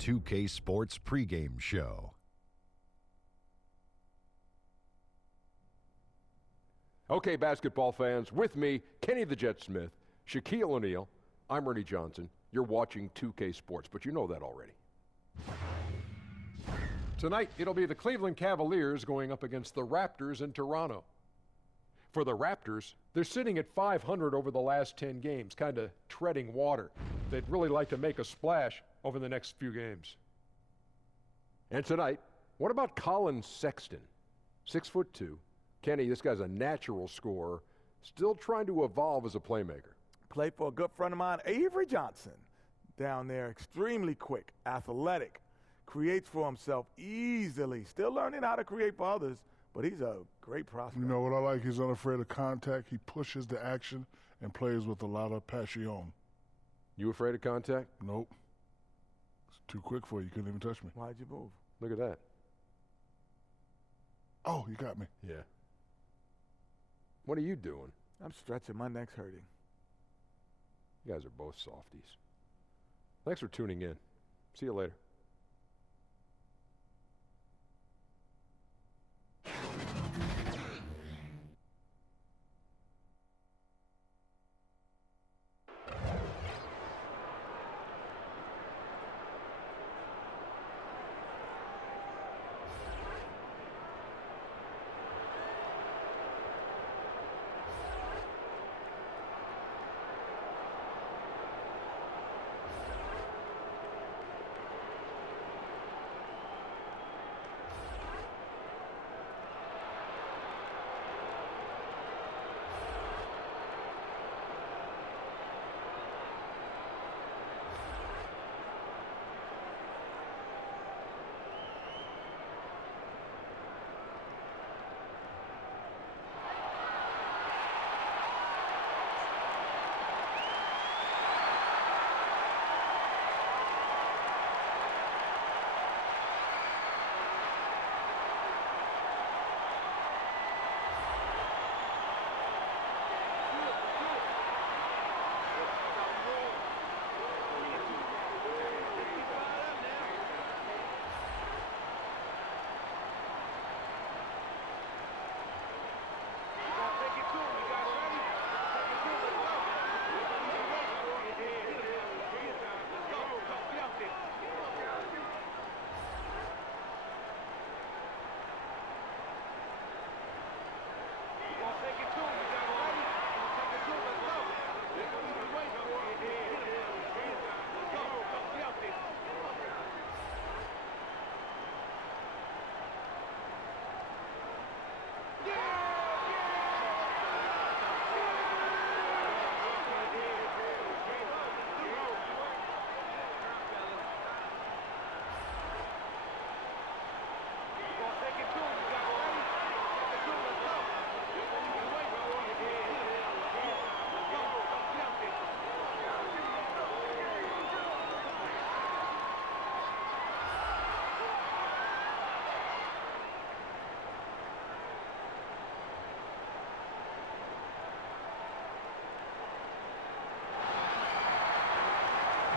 2K Sports pregame show. Okay, basketball fans, with me, Kenny the Jet Smith, Shaquille O'Neal, I'm Ernie Johnson. You're watching 2K Sports, but you know that already. Tonight, it'll be the Cleveland Cavaliers going up against the Raptors in Toronto. For the Raptors, they're sitting at 500 over the last 10 games, kind of treading water. They'd really like to make a splash over the next few games. And tonight, what about Colin Sexton? 6'2". Kenny, this guy's a natural scorer, still trying to evolve as a playmaker. Played for a good friend of mine, Avery Johnson, down there. Extremely quick, athletic, creates for himself easily, still learning how to create for others, but he's a great prospect. You know what I like? He's unafraid of contact. He pushes the action and plays with a lot of passion. You afraid of contact? Nope. It's too quick for you. You couldn't even touch me. Why'd you move? Look at that. Oh, you got me. Yeah. What are you doing? I'm stretching. My neck's hurting. You guys are both softies. Thanks for tuning in. See you later.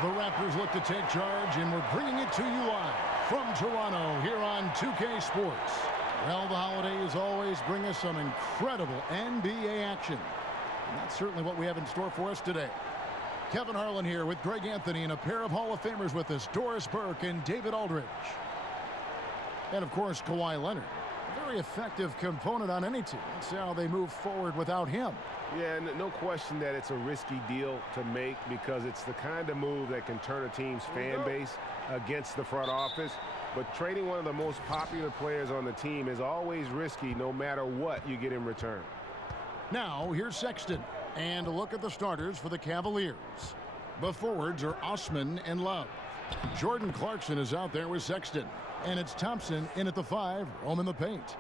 The Raptors look to take charge, and we're bringing it to you live from Toronto here on 2K Sports. Well, the holidays always bring us some incredible NBA action. And that's certainly what we have in store for us today. Kevin Harlan here with Greg Anthony and a pair of Hall of Famers with us, Doris Burke and David Aldridge. And, of course, Kawhi Leonard. A very effective component on any team. Let's see how they move forward without him. Yeah, no question that it's a risky deal to make because it's the kind of move that can turn a team's fan base against the front office. But trading one of the most popular players on the team is always risky no matter what you get in return. Now, here's Sexton. And a look at the starters for the Cavaliers. The forwards are Osman and Love. Jordan Clarkson is out there with Sexton. And it's Thompson in at the 5, roaming the paint.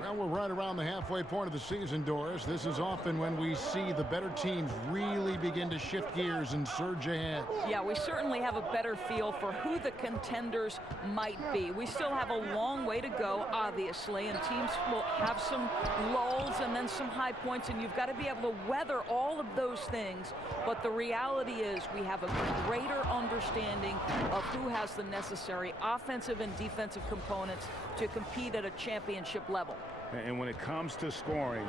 Well, we're right around the halfway point of the season, Doris. This is often when we see the better teams really begin to shift gears and surge ahead. Yeah, we certainly have a better feel for who the contenders might be. We still have a long way to go, obviously, and teams will have some lulls and then some high points, and you've got to be able to weather all of those things. But the reality is we have a greater understanding of who has the necessary offensive and defensive components to compete at a championship level. And when it comes to scoring,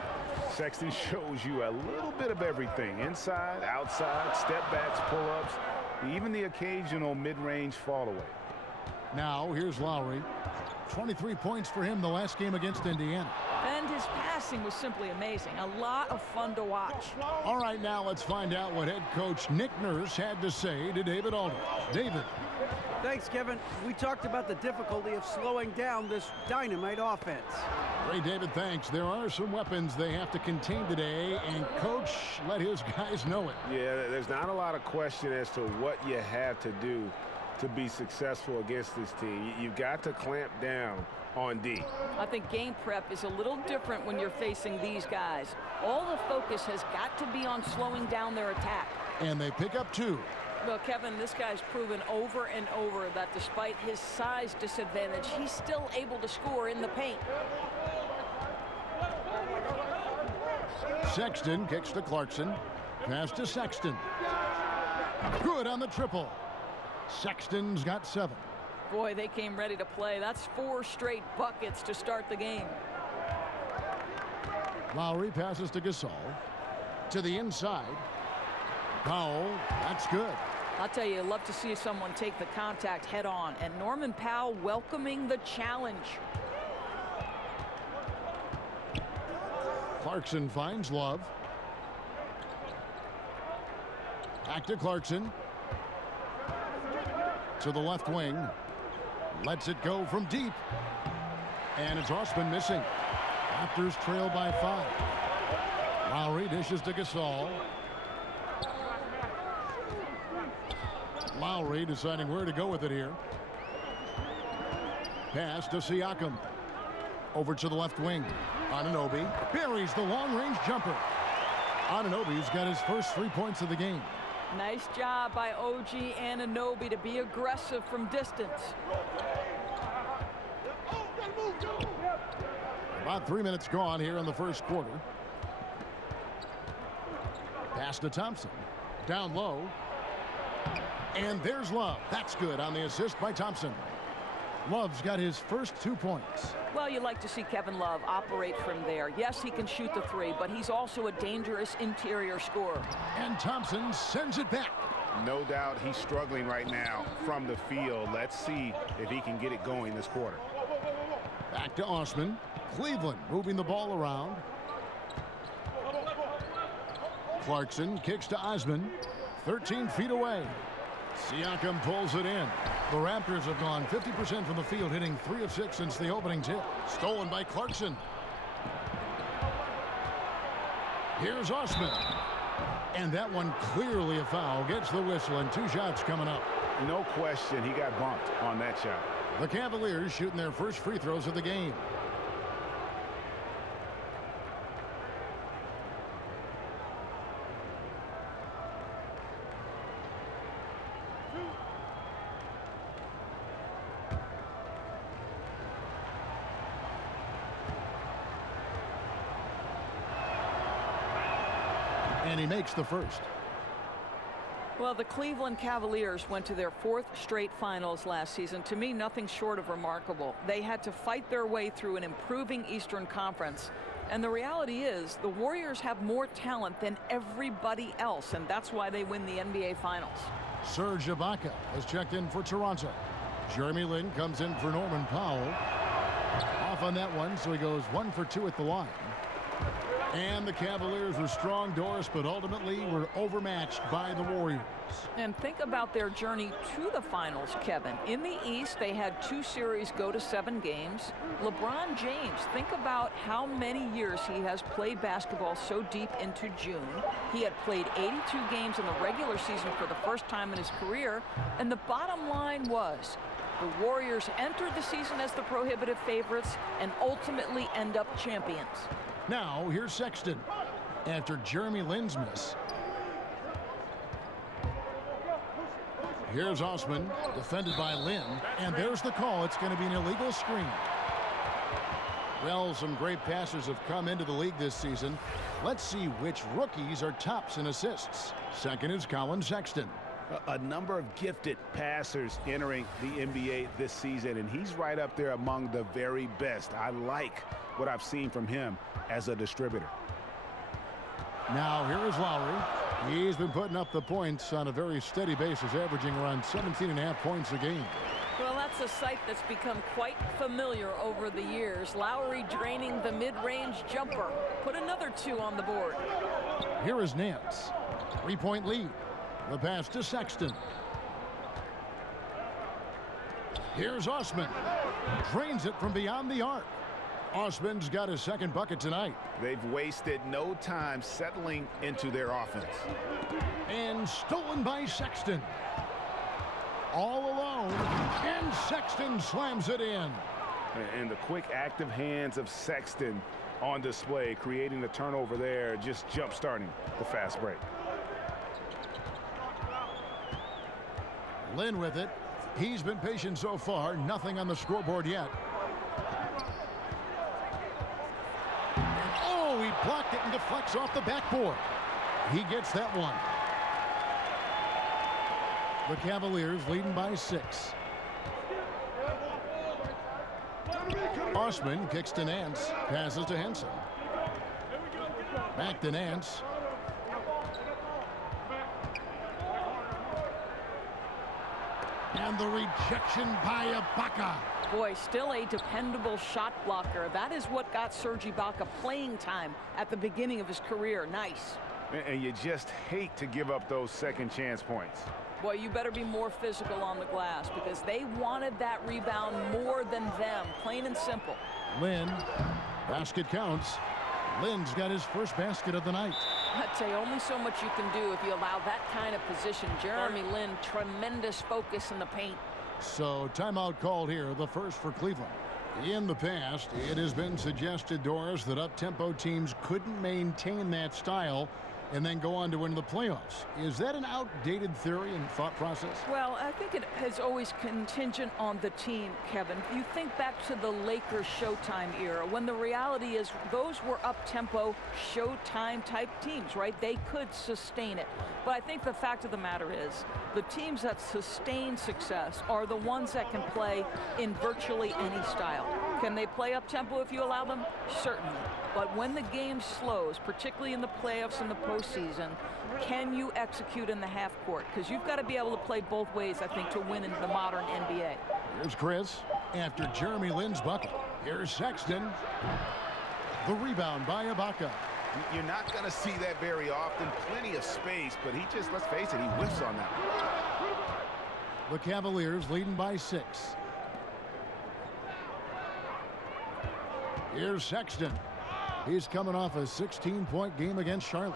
Sexton shows you a little bit of everything. Inside, outside, step backs, pull-ups, even the occasional mid-range fall away. Now, here's Lowry. 23 points for him the last game against Indiana. And his passing was simply amazing. A lot of fun to watch. All right, now let's find out what head coach Nick Nurse had to say to David Aldridge. David. Thanks, Kevin. We talked about the difficulty of slowing down this dynamite offense. Great, David, thanks. There are some weapons they have to contain today, and Coach let his guys know it. Yeah, there's not a lot of question as to what you have to do to be successful against this team. You've got to clamp down on D. I think game prep is a little different when you're facing these guys. All the focus has got to be on slowing down their attack. And they pick up 2. Well, Kevin, this guy's proven over and over that despite his size disadvantage, he's still able to score in the paint. Sexton kicks to Clarkson. Pass to Sexton. Good on the triple. Sexton's got 7. Boy, they came ready to play. That's 4 straight buckets to start the game. Lowry passes to Gasol. To the inside. Powell, that's good. I'll tell you, I'd love to see someone take the contact head on. And Norman Powell welcoming the challenge. Clarkson finds Love. Back to Clarkson. To the left wing. Lets it go from deep. And it's Osman missing. Raptors trail by 5. Lowry dishes to Gasol. Lowry deciding where to go with it here. Pass to Siakam. Over to the left wing. Anunoby buries the long-range jumper. Anunoby's got his first 3 points of the game. Nice job by OG Anunoby to be aggressive from distance. About 3 minutes gone here in the first quarter. Pass to Thompson. Down low. And there's Love. That's good on the assist by Thompson. Love's got his first 2 points. Well, you like to see Kevin Love operate from there. Yes, he can shoot the 3, but he's also a dangerous interior scorer. And Thompson sends it back. No doubt he's struggling right now from the field. Let's see if he can get it going this quarter. Back to Osman. Cleveland moving the ball around. Clarkson kicks to Osman. 13 feet away. Siakam pulls it in. The Raptors have gone 50% from the field, hitting 3 of 6 since the opening tip. Stolen by Clarkson. Here's Osman. And that one clearly a foul. Gets the whistle, and 2 shots coming up. No question he got bumped on that shot. The Cavaliers shooting their first free throws of the game. And he makes the first. Well, the Cleveland Cavaliers went to their 4th straight finals last season. To me, nothing short of remarkable. They had to fight their way through an improving Eastern Conference. And the reality is, the Warriors have more talent than everybody else, and that's why they win the NBA Finals. Serge Ibaka has checked in for Toronto. Jeremy Lin comes in for Norman Powell. Off on that one, so he goes 1 for 2 at the line. And the Cavaliers were strong, Doris, but ultimately were overmatched by the Warriors. And think about their journey to the finals, Kevin. In the East, they had 2 series go to 7 games. LeBron James, think about how many years he has played basketball so deep into June. He had played 82 games in the regular season for the first time in his career. And the bottom line was, The Warriors entered the season as the prohibitive favorites and ultimately end up champions. Now, here's Sexton after Jeremy Lin's miss. Here's Osman, defended by Lin, and there's the call. It's going to be an illegal screen. Well, some great passers have come into the league this season. Let's see which rookies are tops in assists. Second is Colin Sexton. A number of gifted passers entering the NBA this season, and he's right up there among the very best. I like what I've seen from him as a distributor. Now here is Lowry. He's been putting up the points on a very steady basis, averaging around 17.5 points a game. Well, that's a sight that's become quite familiar over the years. Lowry draining the mid-range jumper. Put another 2 on the board. Here is Nance. 3-point lead. The pass to Sexton. Here's Osman. Drains it from beyond the arc. Osman's got his second bucket tonight. They've wasted no time settling into their offense. And stolen by Sexton. All alone, and Sexton slams it in. And the quick active hands of Sexton on display, creating the turnover there, just jump-starting the fast break. Lin with it. He's been patient so far. Nothing on the scoreboard yet. Oh, he blocked it and deflects off the backboard. He gets that one. The Cavaliers leading by 6. Osman kicks to Nance. Passes to Henson. Back to Nance. And the rejection by Ibaka. Boy, still a dependable shot blocker. That is what got Serge Ibaka playing time at the beginning of his career. Nice. And you just hate to give up those second chance points. Boy, you better be more physical on the glass because they wanted that rebound more than them. Plain and simple. Lin. Basket counts. Lin's got his first basket of the night. I'd say only so much you can do if you allow that kind of position. Jeremy Lin, tremendous focus in the paint. So timeout called here, the first for Cleveland. In the past, it has been suggested, Doris, that up-tempo teams couldn't maintain that style and then go on to win the playoffs. Is that an outdated theory and thought process? Well, I think it is always contingent on the team, Kevin. You think back to the Lakers Showtime era when the reality is those were up-tempo Showtime type teams, right? They could sustain it. But I think the fact of the matter is the teams that sustain success are the ones that can play in virtually any style. Can they play up-tempo if you allow them? Certainly. But when the game slows, particularly in the playoffs and the postseason, can you execute in the half court? Because you've got to be able to play both ways, I think, to win in the modern NBA. Here's Chris after Jeremy Lin's bucket. Here's Sexton. The rebound by Ibaka. You're not going to see that very often. Plenty of space, but he just, let's face it, he whiffs on that one. The Cavaliers leading by 6. Here's Sexton. He's coming off a 16-point game against Charlotte.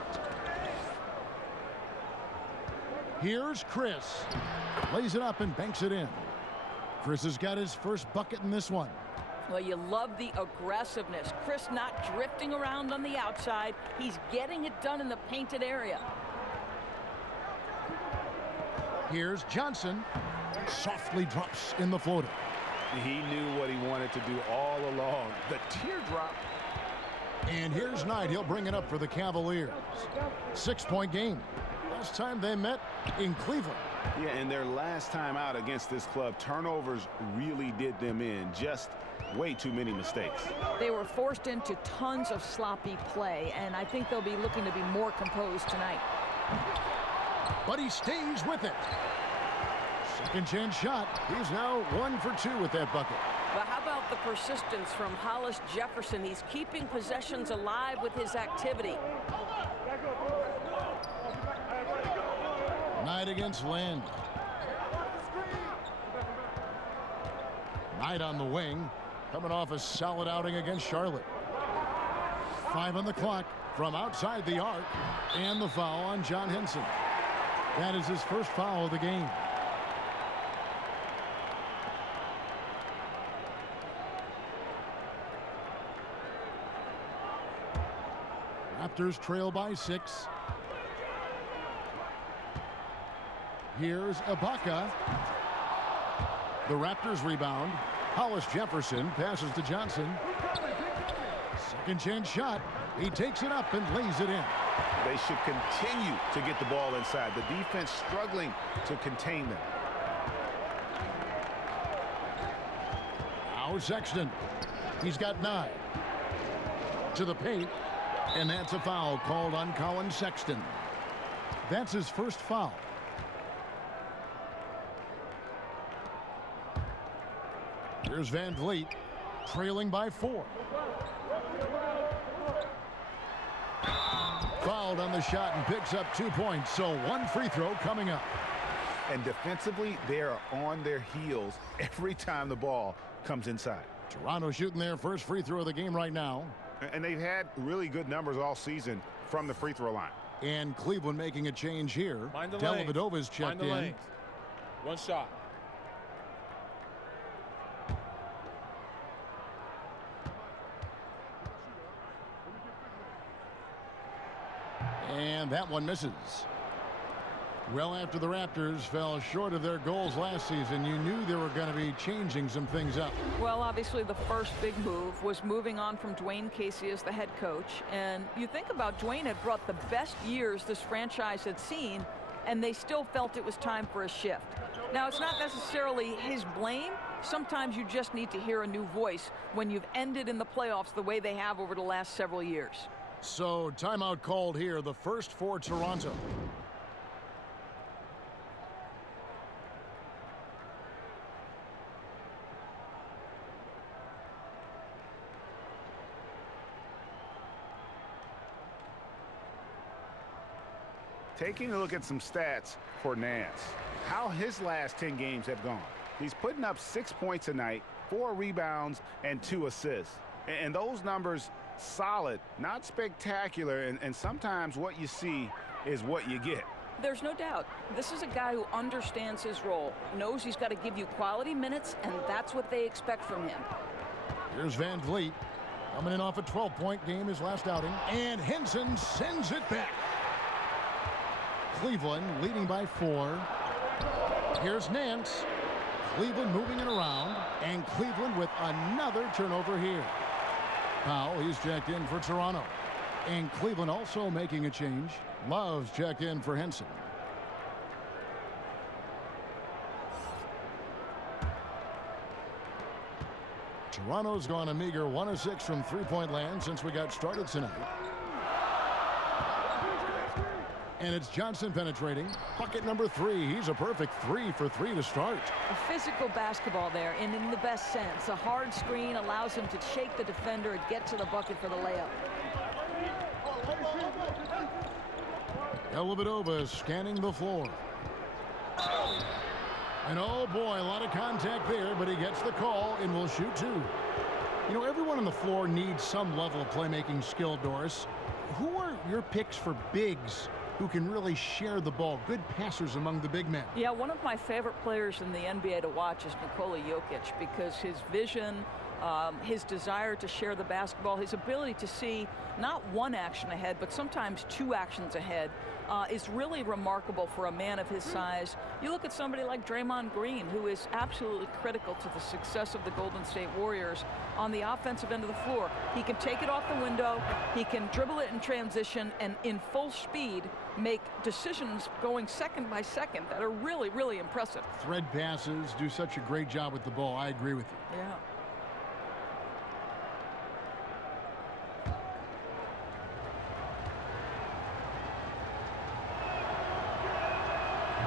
Here's Chris. Lays it up and banks it in. Chris has got his first bucket in this one. Well, you love the aggressiveness. Chris not drifting around on the outside. He's getting it done in the painted area. Here's Johnson. Softly drops in the floater. He knew what he wanted to do all along. The teardrop. And here's Knight. He'll bring it up for the Cavaliers. 6-point game. Last time they met in Cleveland. Yeah, and their last time out against this club, turnovers really did them in. Just way too many mistakes. They were forced into tons of sloppy play, and I think they'll be looking to be more composed tonight. But he stays with it. Second chance shot. He's now 1 for 2 with that bucket. But how about the persistence from Hollis Jefferson? He's keeping possessions alive with his activity. Knight against Land. Knight on the wing, coming off a solid outing against Charlotte. 5 on the clock from outside the arc, and the foul on John Henson. That is his first foul of the game. Raptors trail by 6. Here's Ibaka. The Raptors rebound. Hollis Jefferson passes to Johnson. Second chance shot. He takes it up and lays it in. They should continue to get the ball inside. The defense struggling to contain them. Now Sexton. He's got 9. To the paint. And that's a foul called on Colin Sexton. That's his first foul. Here's Van Vliet, trailing by 4. Fouled on the shot and picks up 2 points, so 1 free throw coming up. And defensively, they are on their heels every time the ball comes inside. Toronto shooting their first free throw of the game right now. And they've had really good numbers all season from the free throw line. And Cleveland making a change here. Dellavedova's checked in. 1 shot. And that one misses. Well, after the Raptors fell short of their goals last season, you knew they were going to be changing some things up. Well, obviously the first big move was moving on from Dwayne Casey as the head coach. And you think about Dwayne had brought the best years this franchise had seen, and they still felt it was time for a shift. Now, it's not necessarily his blame. Sometimes you just need to hear a new voice when you've ended in the playoffs the way they have over the last several years. So, timeout called here, the first for Toronto. Taking a look at some stats for Nance. How his last 10 games have gone. He's putting up 6 points a night, 4 rebounds, and 2 assists. And those numbers, solid, not spectacular, and sometimes what you see is what you get. There's no doubt. This is a guy who understands his role, knows he's got to give you quality minutes, and that's what they expect from him. Here's Van Vliet, coming in off a 12-point game his last outing, and Henson sends it back. Cleveland leading by 4. Here's Nance. Cleveland moving it around, and Cleveland with another turnover here. Powell, he's checked in for Toronto. And Cleveland also making a change. Love's checked in for Henson. Toronto's gone a meager 1 of 6 from three-point land since we got started tonight. And it's Johnson penetrating. Bucket number 3. He's a perfect 3 for 3 to start. A physical basketball there, and in the best sense. A hard screen allows him to shake the defender and get to the bucket for the layup. Dellavedova scanning the floor. And oh boy, a lot of contact there, but he gets the call and will shoot 2. You know, everyone on the floor needs some level of playmaking skill, Doris. Who are your picks for bigs who can really share the ball, good passers among the big men? Yeah, one of my favorite players in the NBA to watch is Nikola Jokic, because his vision, his desire to share the basketball, his ability to see not one action ahead, but sometimes 2 actions ahead, is really remarkable for a man of his size. You look at somebody like Draymond Green, who is absolutely critical to the success of the Golden State Warriors on the offensive end of the floor. He can take it off the window, he can dribble it in transition, and in full speed make decisions going second by second that are really, really impressive. Thread passes, do such a great job with the ball. I agree with you. Yeah.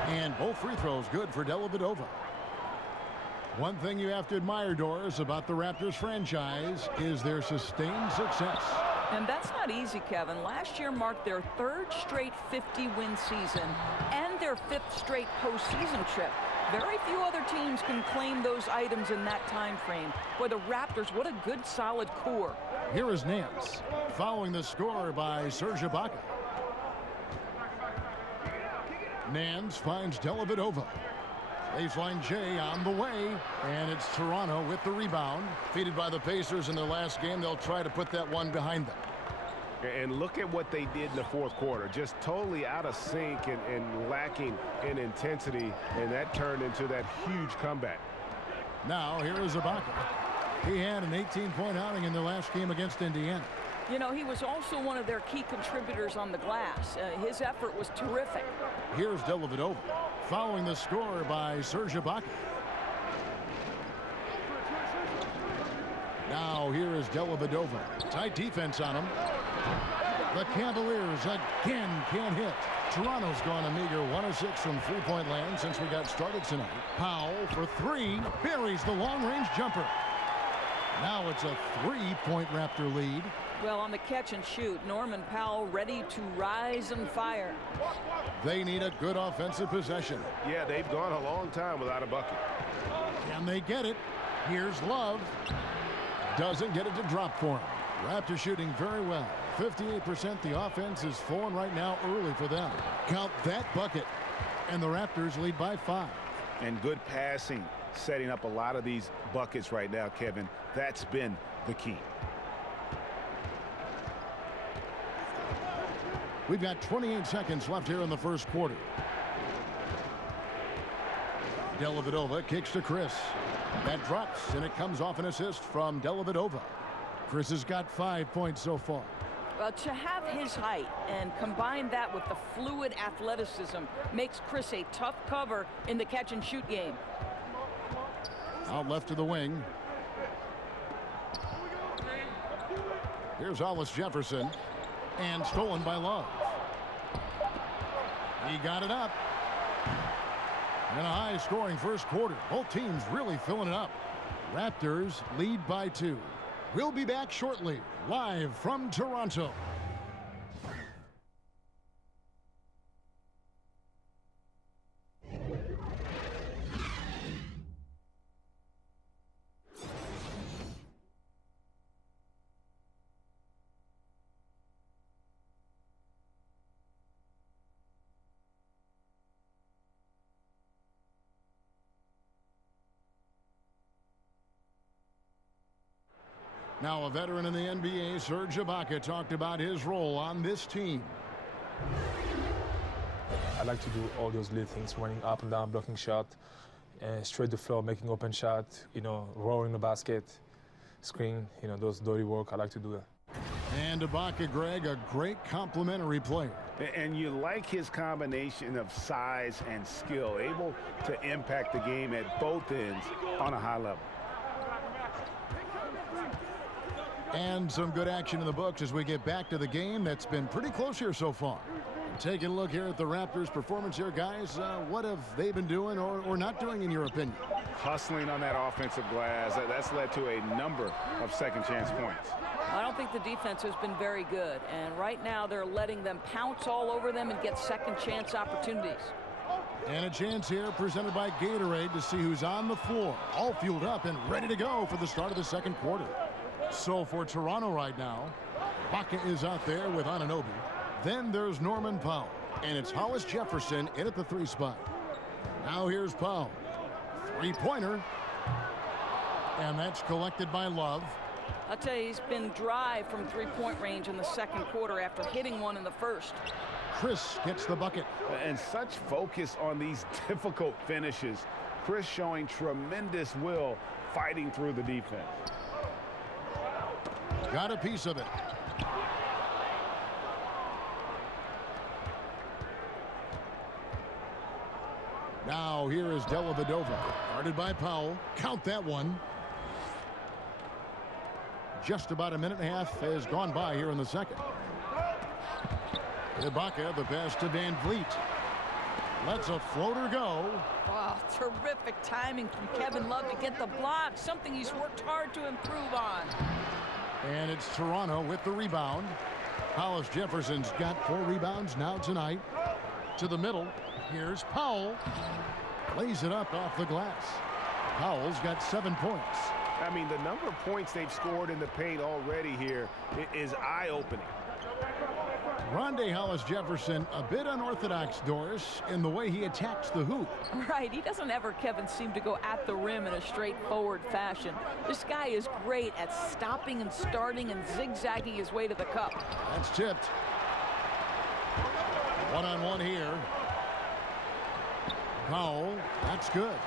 And both free throws good for Dellavedova. One thing you have to admire, Doris, about the Raptors franchise is their sustained success. And that's not easy, Kevin. Last year marked their 3rd straight 50-win season and their 5th straight postseason trip. Very few other teams can claim those items in that time frame. Boy, the Raptors, what a good, solid core. Here is Nance, following the score by Serge Ibaka. Nance finds Dellavedova. Baseline J on the way, and it's Toronto with the rebound. Defeated by the Pacers in their last game, they'll try to put that one behind them. And look at what they did in the fourth quarter. Just totally out of sync and lacking in intensity, and that turned into that huge comeback. Now here is Ibaka. He had an 18-point outing in the last game against Indiana. You know, he was also one of their key contributors on the glass. His effort was terrific. Here's Dellavedova following the score by Serge Ibaka. Now here is Dellavedova. Tight defense on him. The Cavaliers again can't hit. Toronto's gone a meager 1 of 6 from three-point land since we got started tonight. Powell for three, buries the long-range jumper. Now it's a 3-point Raptor lead. Well, on the catch and shoot, Norman Powell ready to rise and fire. They need a good offensive possession. Yeah, they've gone a long time without a bucket. Can they get it? Here's Love. Doesn't get it to drop for him. Raptors shooting very well. 58%. The offense is flowing right now early for them. Count that bucket. And the Raptors lead by 5. And good passing, setting up a lot of these buckets right now, Kevin. That's been the key. We've got 28 seconds left here in the first quarter. Dellavedova kicks to Chris. That drops, and it comes off an assist from Dellavedova. Chris has got 5 points so far. Well, to have his height and combine that with the fluid athleticism makes Chris a tough cover in the catch-and-shoot game. Out left to the wing. Here's Hollis Jefferson. And stolen by Love. He got it up. And a high-scoring first quarter. Both teams really filling it up. Raptors lead by 2. We'll be back shortly, live from Toronto. Now a veteran in the NBA, Serge Ibaka, talked about his role on this team. I like to do all those little things, running up and down, blocking shot, straight to floor, making open shot, rolling the basket, screen, those dirty work. I like to do that. And Ibaka, Greg, a great complementary player. And you like his combination of size and skill, able to impact the game at both ends on a high level. And some good action in the books as we get back to the game that's been pretty close here so far. Taking a look here at the Raptors' performance here, guys. What have they been doing or not doing in your opinion? Hustling on that offensive glass. That's led to a number of second-chance points. I don't think the defense has been very good. And right now they're letting them pounce all over them and get second-chance opportunities. And a chance here presented by Gatorade to see who's on the floor. All fueled up and ready to go for the start of the second quarter. So for Toronto right now, Ibaka is out there with Anunoby. Then there's Norman Powell. And it's Hollis Jefferson in at the 3 spot. Now here's Powell. Three-pointer. And that's collected by Love. I'll tell you, he's been dry from three-point range in the second quarter after hitting one in the first. Chris gets the bucket. And such focus on these difficult finishes. Chris showing tremendous will fighting through the defense. Got a piece of it. Now here is Dellavedova. Guarded by Powell. Count that one. Just about a minute and a half has gone by here in the second. Ibaka, the pass to Van Vliet. Lets a floater go. Wow, terrific timing from Kevin Love to get the block, something he's worked hard to improve on. And it's Toronto with the rebound. Hollis Jefferson's got 4 rebounds now tonight. To the middle. Here's Powell. Lays it up off the glass. Powell's got 7 points. I mean, the number of points they've scored in the paint already here is eye-opening. Rondé Hollis-Jefferson, a bit unorthodox, Doris, in the way he attacks the hoop. Right, he doesn't ever, Kevin, seem to go at the rim in a straightforward fashion. This guy is great at stopping and starting and zigzagging his way to the cup. That's tipped. One-on-one here. Powell, that's good.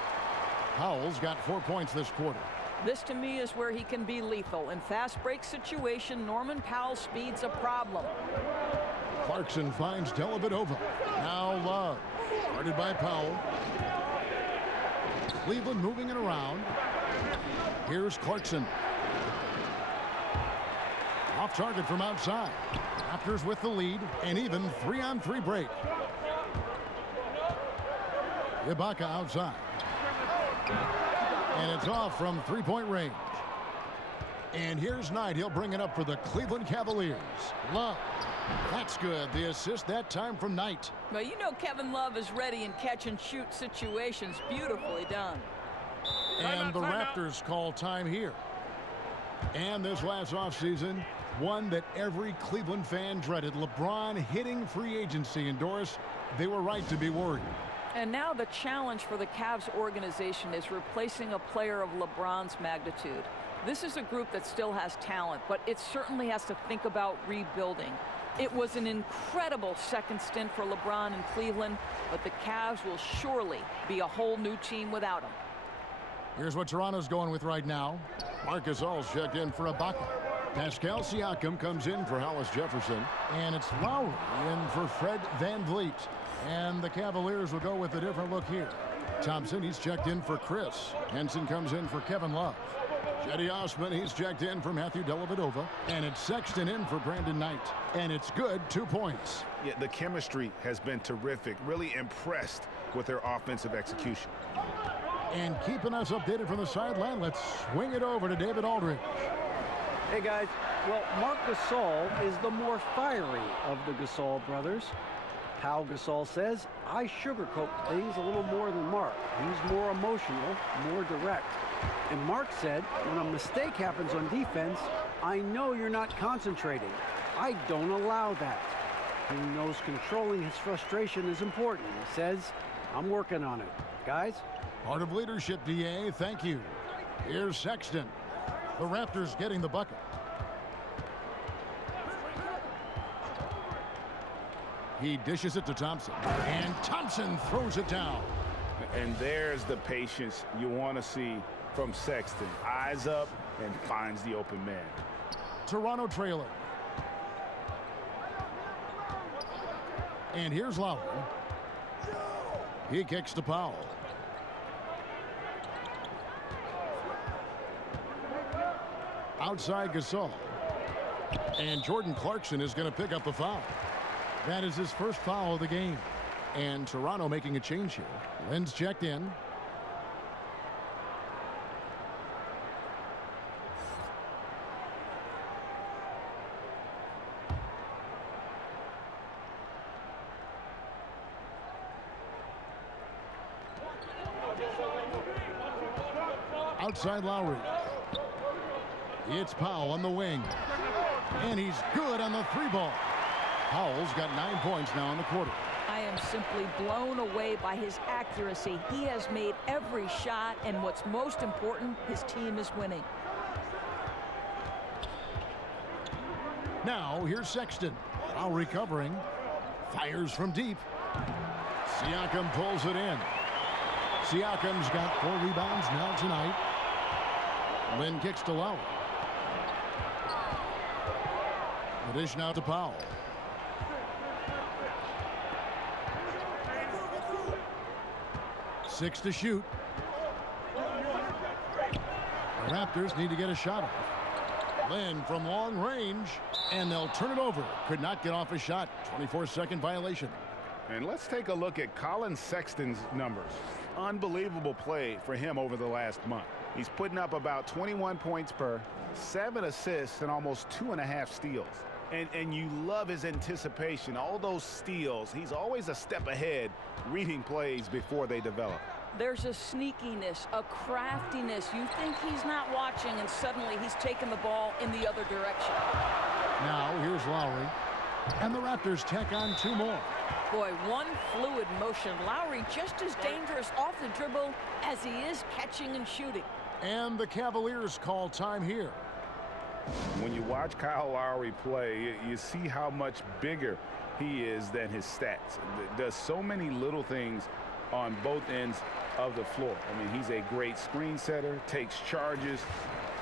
Powell's got 4 points this quarter. This, to me, is where he can be lethal. In fast break situation, Norman Powell's speed's a problem. Clarkson finds Dellavedova. Now Love. Guarded by Powell. Cleveland moving it around. Here's Clarkson. Off target from outside. Raptors with the lead. An even 3-on-3 break. Ibaka outside. And it's off from three-point range. And here's Knight. He'll bring it up for the Cleveland Cavaliers. Love. That's good. The assist that time from Knight. Well, you know Kevin Love is ready in catch-and-shoot situations. Beautifully done. And the Raptors call time here. And this last offseason, one that every Cleveland fan dreaded. LeBron hitting free agency. And Doris, they were right to be worried. And now the challenge for the Cavs organization is replacing a player of LeBron's magnitude. This is a group that still has talent, but it certainly has to think about rebuilding. It was an incredible second stint for LeBron in Cleveland, but the Cavs will surely be a whole new team without him. Here's what Toronto's going with right now. Marc Gasol's checked in for Ibaka. Pascal Siakam comes in for Hollis-Jefferson. And it's Lowry in for Fred VanVleet. And the Cavaliers will go with a different look here. Thompson, he's checked in for Chris. Henson comes in for Kevin Love. Cedi Osman, he's checked in for Matthew Dellavedova. And it's Sexton in for Brandon Knight. And it's good, 2 points. Yeah, the chemistry has been terrific. Really impressed with their offensive execution. And keeping us updated from the sideline, let's swing it over to David Aldridge. Hey, guys. Well, Marc Gasol is the more fiery of the Gasol brothers. Pau Gasol says, I sugarcoat things a little more than Marc. He's more emotional, more direct. And Marc said, when a mistake happens on defense, I know you're not concentrating. I don't allow that. He knows controlling his frustration is important. He says, I'm working on it. Guys? Part of leadership, DA. Thank you. Here's Sexton. The Raptors getting the bucket. He dishes it to Thompson. And Thompson throws it down. And there's the patience you want to see from Sexton. Eyes up and finds the open man. Toronto trailer. And here's Lowry. He kicks to Powell. Outside Gasol. And Jordan Clarkson is going to pick up the foul. That is his first foul of the game. And Toronto making a change here. Lynn's checked in. Outside Lowry. It's Powell on the wing. And he's good on the three ball. Powell's got 9 points now in the quarter. I am simply blown away by his accuracy. He has made every shot, and what's most important, his team is winning. Now, here's Sexton. Lowry covering. Fires from deep. Siakam pulls it in. Siakam's got 4 rebounds now tonight. Lynn kicks to Lowry. The dish now to Powell. 6 to shoot. The Raptors need to get a shot off. Lynn from long range, and they'll turn it over. Could not get off a shot. 24-second violation. And let's take a look at Colin Sexton's numbers. Unbelievable play for him over the last month. He's putting up about 21 points per, 7 assists, and almost 2.5 steals. And you love his anticipation. All those steals, he's always a step ahead, reading plays before they develop. There's a sneakiness, a craftiness. You think he's not watching, and suddenly he's taking the ball in the other direction. Now, here's Lowry. And the Raptors tack on 2 more. Boy, one fluid motion. Lowry just as dangerous off the dribble as he is catching and shooting. And the Cavaliers call time here. When you watch Kyle Lowry play, you see how much bigger he is than his stats. Does so many little things on both ends of the floor. I mean, he's a great screen setter, takes charges,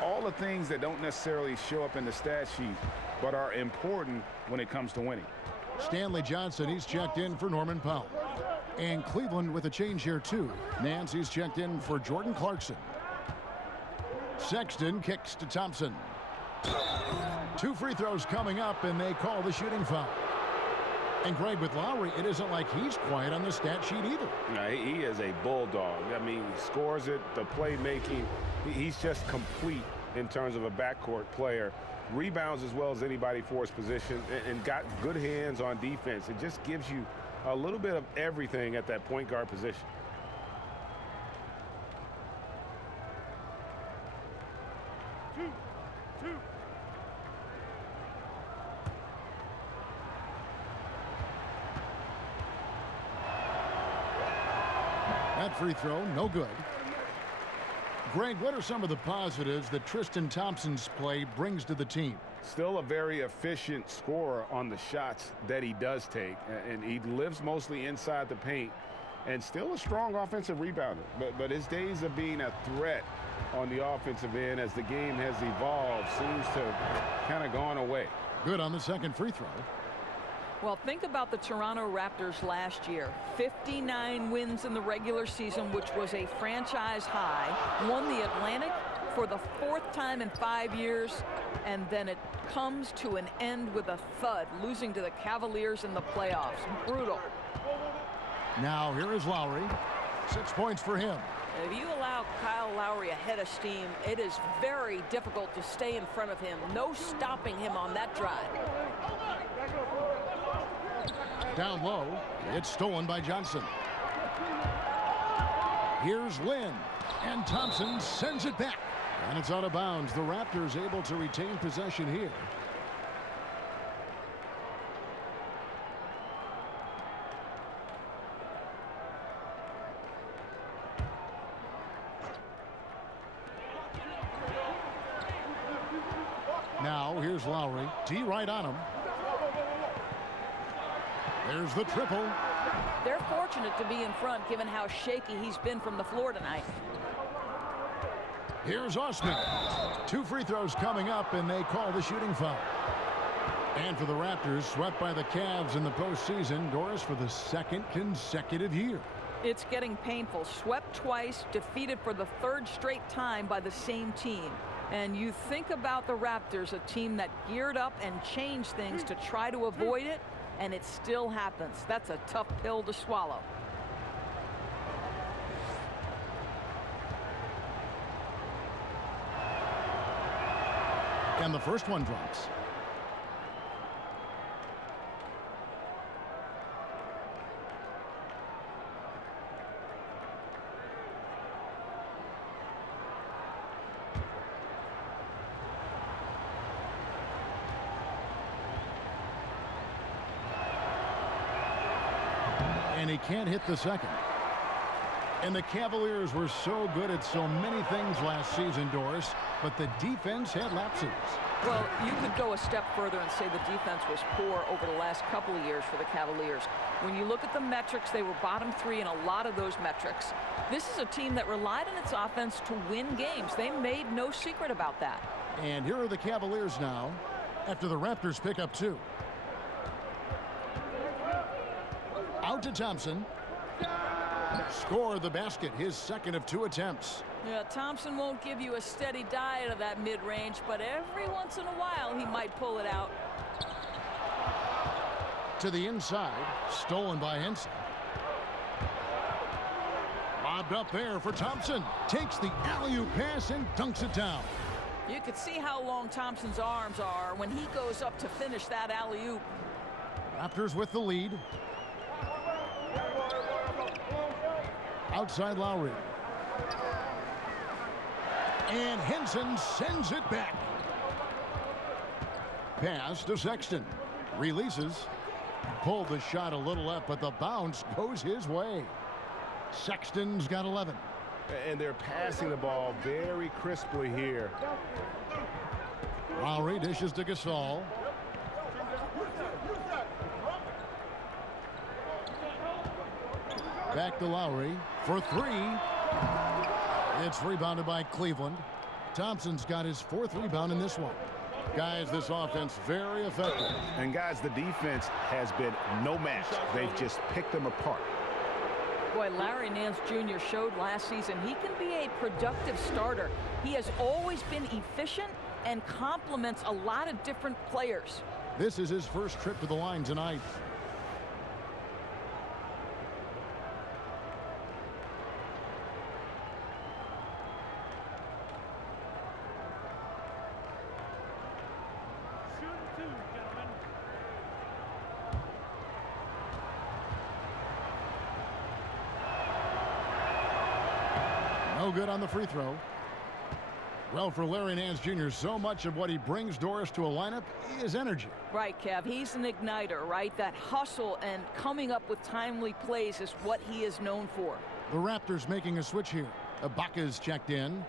all the things that don't necessarily show up in the stat sheet, but are important when it comes to winning. Stanley Johnson, he's checked in for Norman Powell. And Cleveland with a change here, too. Nancy's checked in for Jordan Clarkson. Sexton kicks to Thompson. 2 free throws coming up, and they call the shooting foul. And Greg, with Lowry, it isn't like he's quiet on the stat sheet either. No, he is a bulldog. I mean, he scores it, the playmaking. He's just complete in terms of a backcourt player. Rebounds as well as anybody for his position, and got good hands on defense. It just gives you a little bit of everything at that point guard position. That free throw, no good. Greg, what are some of the positives that Tristan Thompson's play brings to the team? Still a very efficient scorer on the shots that he does take, and he lives mostly inside the paint, and still a strong offensive rebounder. But his days of being a threat on the offensive end as the game has evolved seems to kind of gone away. Good on the second free throw. Well, think about the Toronto Raptors last year. 59 wins in the regular season, which was a franchise high. Won the Atlantic for the 4th time in 5 years. And then it comes to an end with a thud, losing to the Cavaliers in the playoffs. Brutal. Now here is Lowry. 6 points for him. If you allow Kyle Lowry a head of steam, it is very difficult to stay in front of him. No stopping him on that drive. Down low, it's stolen by Johnson. Here's Lynn, and Thompson sends it back. And it's out of bounds. The Raptors able to retain possession here. Now here's Lowry. D right on him. There's the triple. They're fortunate to be in front given how shaky he's been from the floor tonight. Here's Osman. 2 free throws coming up, and they call the shooting foul. And for the Raptors, swept by the Cavs in the postseason, Doris, for the 2nd consecutive year. It's getting painful. Swept twice, defeated for the 3rd straight time by the same team. And you think about the Raptors, a team that geared up and changed things to try to avoid it, and it still happens. That's a tough pill to swallow. And the first one drops. And he can't hit the second. And the Cavaliers were so good at so many things last season, Doris, but the defense had lapses. Well, you could go a step further and say the defense was poor over the last couple of years for the Cavaliers. When you look at the metrics, they were bottom 3 in a lot of those metrics. This is a team that relied on its offense to win games. They made no secret about that. And here are the Cavaliers now after the Raptors pick up 2. Out to Thompson. Score the basket, his 2nd of 2 attempts. Yeah, Thompson won't give you a steady diet of that mid-range, but every once in a while he might pull it out. To the inside, stolen by Henson. Lobbed up there for Thompson. Takes the alley-oop pass and dunks it down. You could see how long Thompson's arms are when he goes up to finish that alley-oop. Raptors with the lead. Outside Lowry. And Henson sends it back. Pass to Sexton. Releases. Pulled the shot a little left, but the bounce goes his way. Sexton's got 11. And they're passing the ball very crisply here. Lowry dishes to Gasol. Back to Lowry for three. It's rebounded by Cleveland. Thompson's got his 4th rebound in this one. Guys, this offense very effective. And guys, the defense has been no match. They've just picked them apart. Boy, Larry Nance Jr. showed last season he can be a productive starter. He has always been efficient and complements a lot of different players. This is his first trip to the line tonight. No good on the free throw. Well, for Larry Nance Jr., so much of what he brings Doris to a lineup is energy. Right, Kev. He's an igniter, right? That hustle and coming up with timely plays is what he is known for. The Raptors making a switch here. Ibaka's checked in.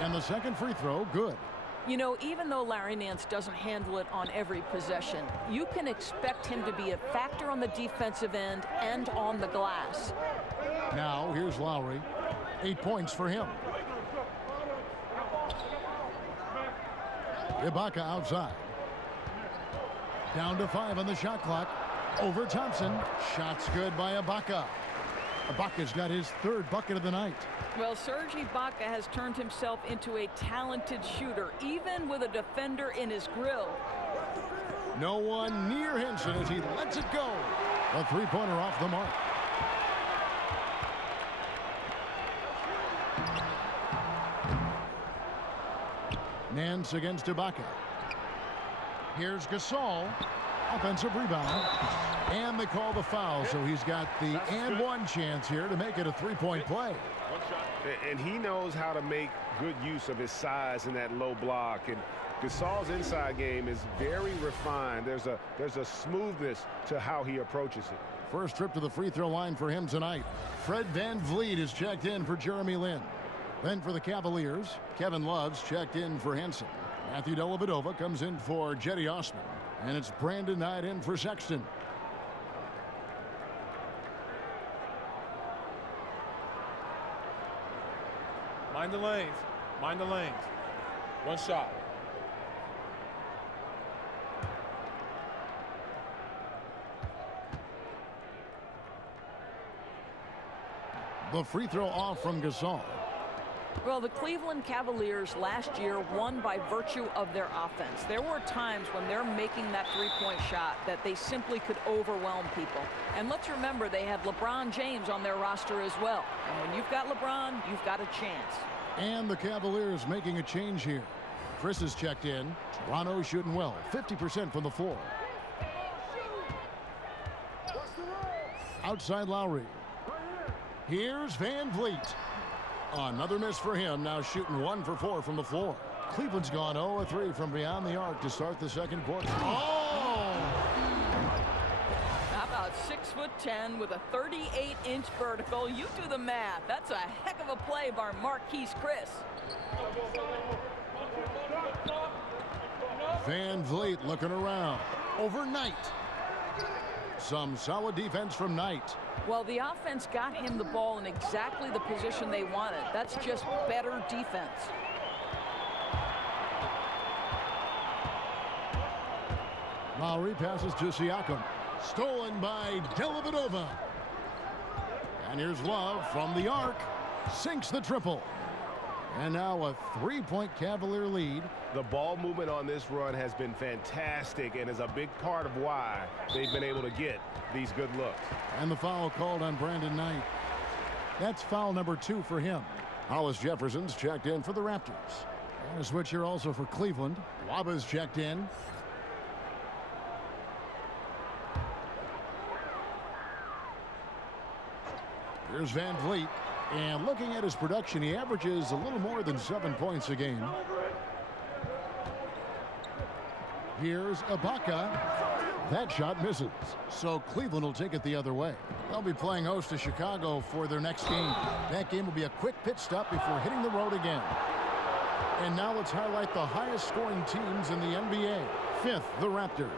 And the second free throw, good. You know, even though Larry Nance doesn't handle it on every possession, you can expect him to be a factor on the defensive end and on the glass. Now, here's Lowry. 8 points for him. Ibaka outside. Down to 5 on the shot clock. Over Thompson. Shots good by Ibaka. Ibaka's got his 3rd bucket of the night. Well, Serge Ibaka has turned himself into a talented shooter, even with a defender in his grill. No one near Henson as he lets it go. A 3-pointer off the mark. Nance against Ibaka. Here's Gasol. Offensive rebound. And they call the foul, so he's got the and one chance here to make it a 3-point play. And he knows how to make good use of his size in that low block. And Gasol's inside game is very refined. There's a smoothness to how he approaches it. First trip to the free throw line for him tonight. Fred VanVleet is checked in for Jeremy Lin. Then for the Cavaliers, Kevin Love's checked in for Henson. Matthew Dellavedova comes in for Jetty Osman. And it's Brandon Knight in for Sexton. Mind the lanes. Mind the lanes. One shot. The free throw off from Gasol. Well, the Cleveland Cavaliers last year won by virtue of their offense. There were times when they're making that 3-point shot that they simply could overwhelm people. And let's remember, they had LeBron James on their roster as well. And when you've got LeBron, you've got a chance. And the Cavaliers making a change here. Chris is checked in. Toronto shooting well, 50% from the floor. Outside Lowry. Here's VanVleet. Another miss for him, now shooting 1 for 4 from the floor. Cleveland's gone 0-3 from beyond the arc to start the second quarter. Oh! How about 6'10" with a 38-inch vertical? You do the math. That's a heck of a play by Marquise Chris. VanVleet looking around. Over Knight. Some solid defense from Knight. Well, the offense got him the ball in exactly the position they wanted. That's just better defense. Lowry passes to Siakam. Stolen by Dellavedova. And here's Love from the arc. Sinks the triple. And now a 3-point Cavalier lead. The ball movement on this run has been fantastic and is a big part of why they've been able to get these good looks. And the foul called on Brandon Knight. That's foul number 2 for him. Hollis Jefferson's checked in for the Raptors. And a switch here also for Cleveland. Waba's checked in. Here's VanVleet. And looking at his production, he averages a little more than 7 points a game. Here's Ibaka. That shot misses. So Cleveland will take it the other way. They'll be playing host to Chicago for their next game. That game will be a quick pit stop before hitting the road again. And now let's highlight the highest scoring teams in the NBA. Fifth, the Raptors.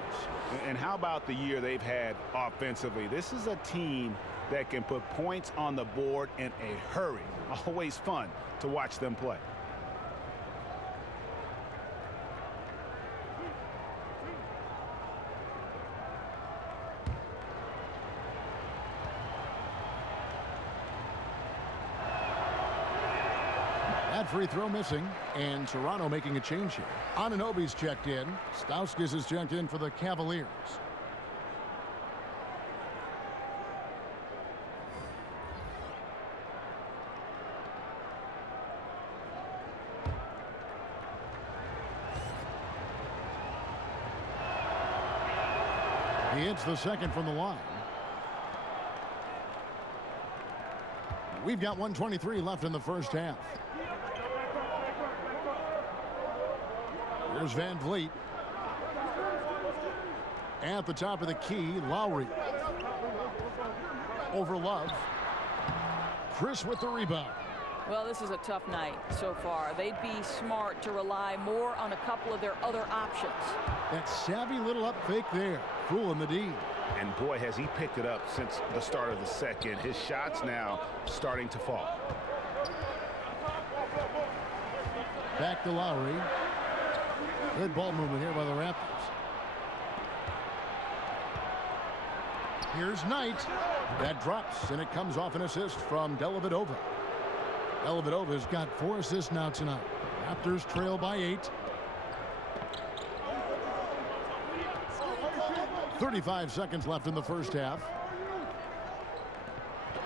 And how about the year they've had offensively? This is a team that can put points on the board in a hurry. Always fun to watch them play. That free throw missing, and Toronto making a change here. Anunoby's checked in. Stauskas is checked in for the Cavaliers. He hits the second from the line. We've got 1:23 left in the first half. Here's Van Vliet. At the top of the key, Lowry. Over Love. Chris with the rebound. Well, this is a tough night so far. They'd be smart to rely more on a couple of their other options. That savvy little up fake there, fooling the D. And boy, has he picked it up since the start of the second. His shots now starting to fall. Back to Lowry. Good ball movement here by the Raptors. Here's Knight. That drops, and it comes off an assist from Dellavedova. Dellavedova's got 4 assists now tonight. Raptors trail by 8. 35 seconds left in the first half.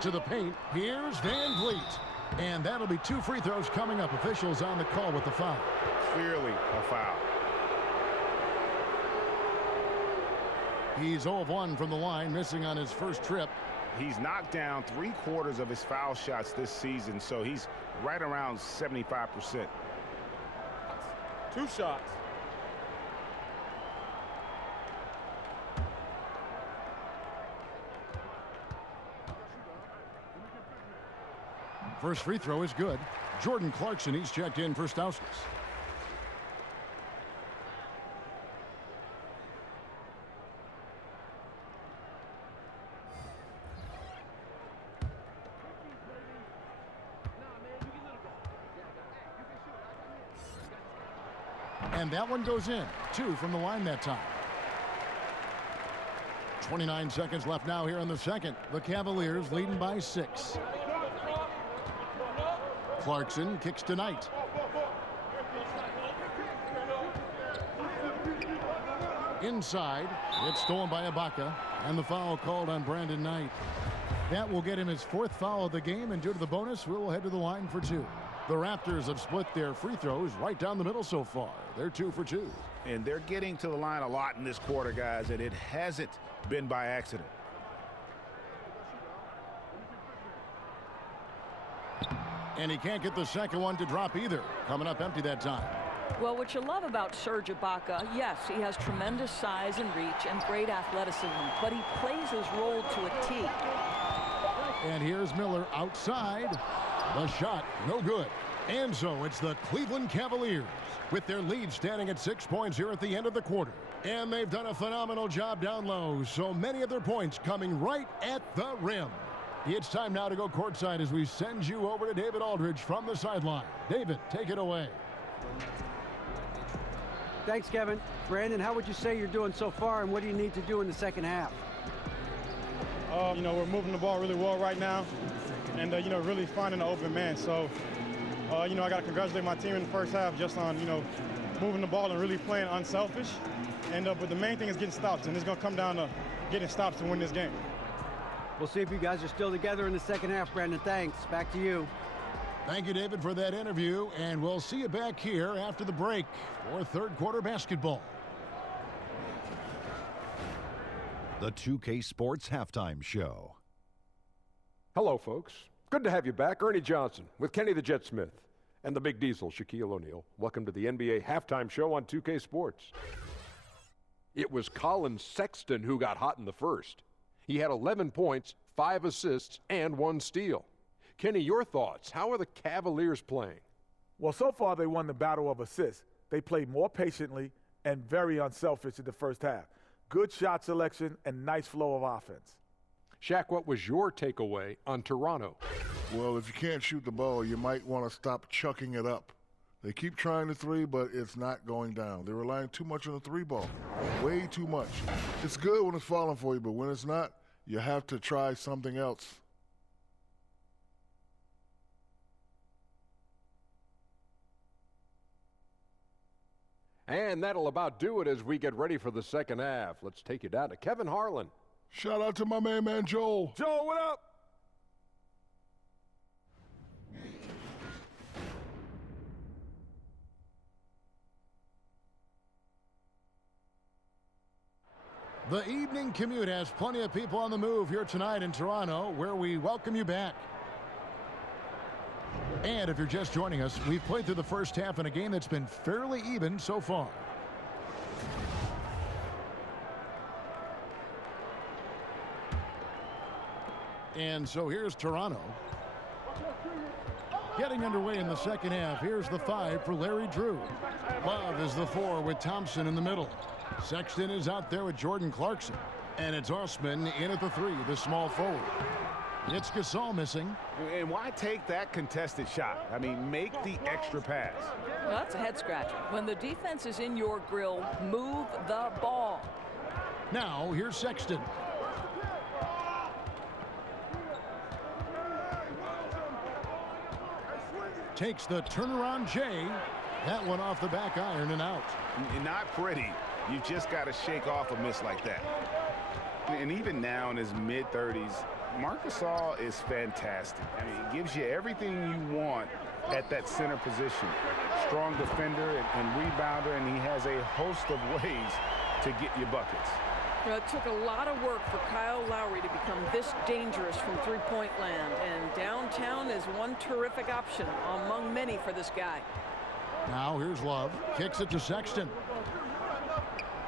To the paint. Here's Van Vliet. And that'll be 2 free throws coming up. Officials on the call with the foul. Clearly a foul. He's 0 of 1 from the line, missing on his first trip. He's knocked down 3/4 of his foul shots this season, so he's right around 75%. 2 shots. First free throw is good. Jordan Clarkson, he's checked in for Stauskas. And that one goes in. 2 from the line that time. 29 seconds left now here in the second. The Cavaliers leading by 6. Clarkson kicks to Knight. Inside. It's stolen by Ibaka. And the foul called on Brandon Knight. That will get him his 4th foul of the game. And due to the bonus, we'll head to the line for 2. The Raptors have split their free throws right down the middle so far. They're 2 for 2. And they're getting to the line a lot in this quarter, guys, and it hasn't been by accident. And he can't get the second one to drop either. Coming up empty that time. Well, what you love about Serge Ibaka, yes, he has tremendous size and reach and great athleticism, but he plays his role to a T. And here's Miller outside. The shot, no good. And so it's the Cleveland Cavaliers with their lead standing at 6 points here at the end of the quarter. And they've done a phenomenal job down low, so many of their points coming right at the rim. It's time now to go courtside as we send you over to David Aldridge from the sideline. David, take it away. Thanks, Kevin. Brandon, how would you say you're doing so far, and what do you need to do in the second half? We're moving the ball really well right now, and really finding the open man. So, I got to congratulate my team in the first half just on, moving the ball and really playing unselfish. And but the main thing is getting stops, and it's going to come down to getting stops to win this game. We'll see if you guys are still together in the second half, Brandon. Thanks. Back to you. Thank you, David, for that interview, and we'll see you back here after the break for third quarter basketball. The 2K Sports Halftime Show. Hello, folks. Good to have you back. Ernie Johnson with Kenny the Jet Smith and the Big Diesel, Shaquille O'Neal. Welcome to the NBA Halftime Show on 2K Sports. It was Colin Sexton who got hot in the first. He had 11 points, 5 assists, and 1 steal. Kenny, your thoughts? How are the Cavaliers playing? Well, so far they won the battle of assists. They played more patiently and very unselfish in the first half. Good shot selection and nice flow of offense. Shaq, what was your takeaway on Toronto? Well, if you can't shoot the ball, you might want to stop chucking it up. They keep trying the three, but it's not going down. They're relying too much on the three ball, way too much. It's good when it's falling for you, but when it's not, you have to try something else. And that'll about do it as we get ready for the second half. Let's take you down to Kevin Harlan. Shout out to my man Joel. Joel, what up? The evening commute has plenty of people on the move here tonight in Toronto, where we welcome you back. And if you're just joining us, we've played through the first half in a game that's been fairly even so far. And so here's Toronto. Getting underway in the second half. Here's the 5 for Larry Drew. Love is the 4 with Thompson in the middle. Sexton is out there with Jordan Clarkson. And it's Osman in at the 3, the small forward. It's Gasol missing. And why take that contested shot? I mean, make the extra pass. Well, that's a head scratcher. When the defense is in your grill, move the ball. Now, here's Sexton. Takes the turnaround J. That one off the back iron and out. Not pretty. You've just got to shake off a miss like that. And even now in his mid-30s, Marc Gasol is fantastic. I mean, he gives you everything you want at that center position. Strong defender and rebounder, and he has a host of ways to get you buckets. It took a lot of work for Kyle Lowry to become this dangerous from three-point land, and downtown is one terrific option among many for this guy. Now here's Love. Kicks it to Sexton.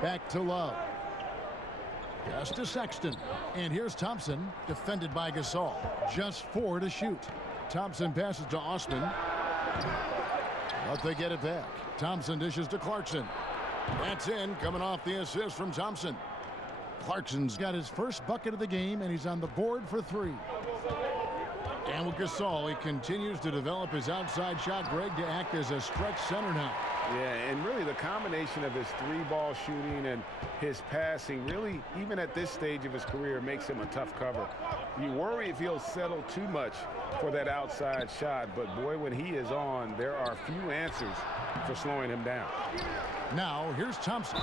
Back to Love. Just to Sexton. And here's Thompson, defended by Gasol. Just 4 to shoot. Thompson passes to Osman. But they get it back. Thompson dishes to Clarkson. That's in, coming off the assist from Thompson. Clarkson's got his first bucket of the game, and he's on the board for 3. And with Gasol, he continues to develop his outside shot, Greg, to act as a stretch center now. Yeah, and really the combination of his 3-ball shooting and his passing really, even at this stage of his career, makes him a tough cover. You worry if he'll settle too much for that outside shot, but boy, when he is on, there are few answers for slowing him down. Now, here's Thompson.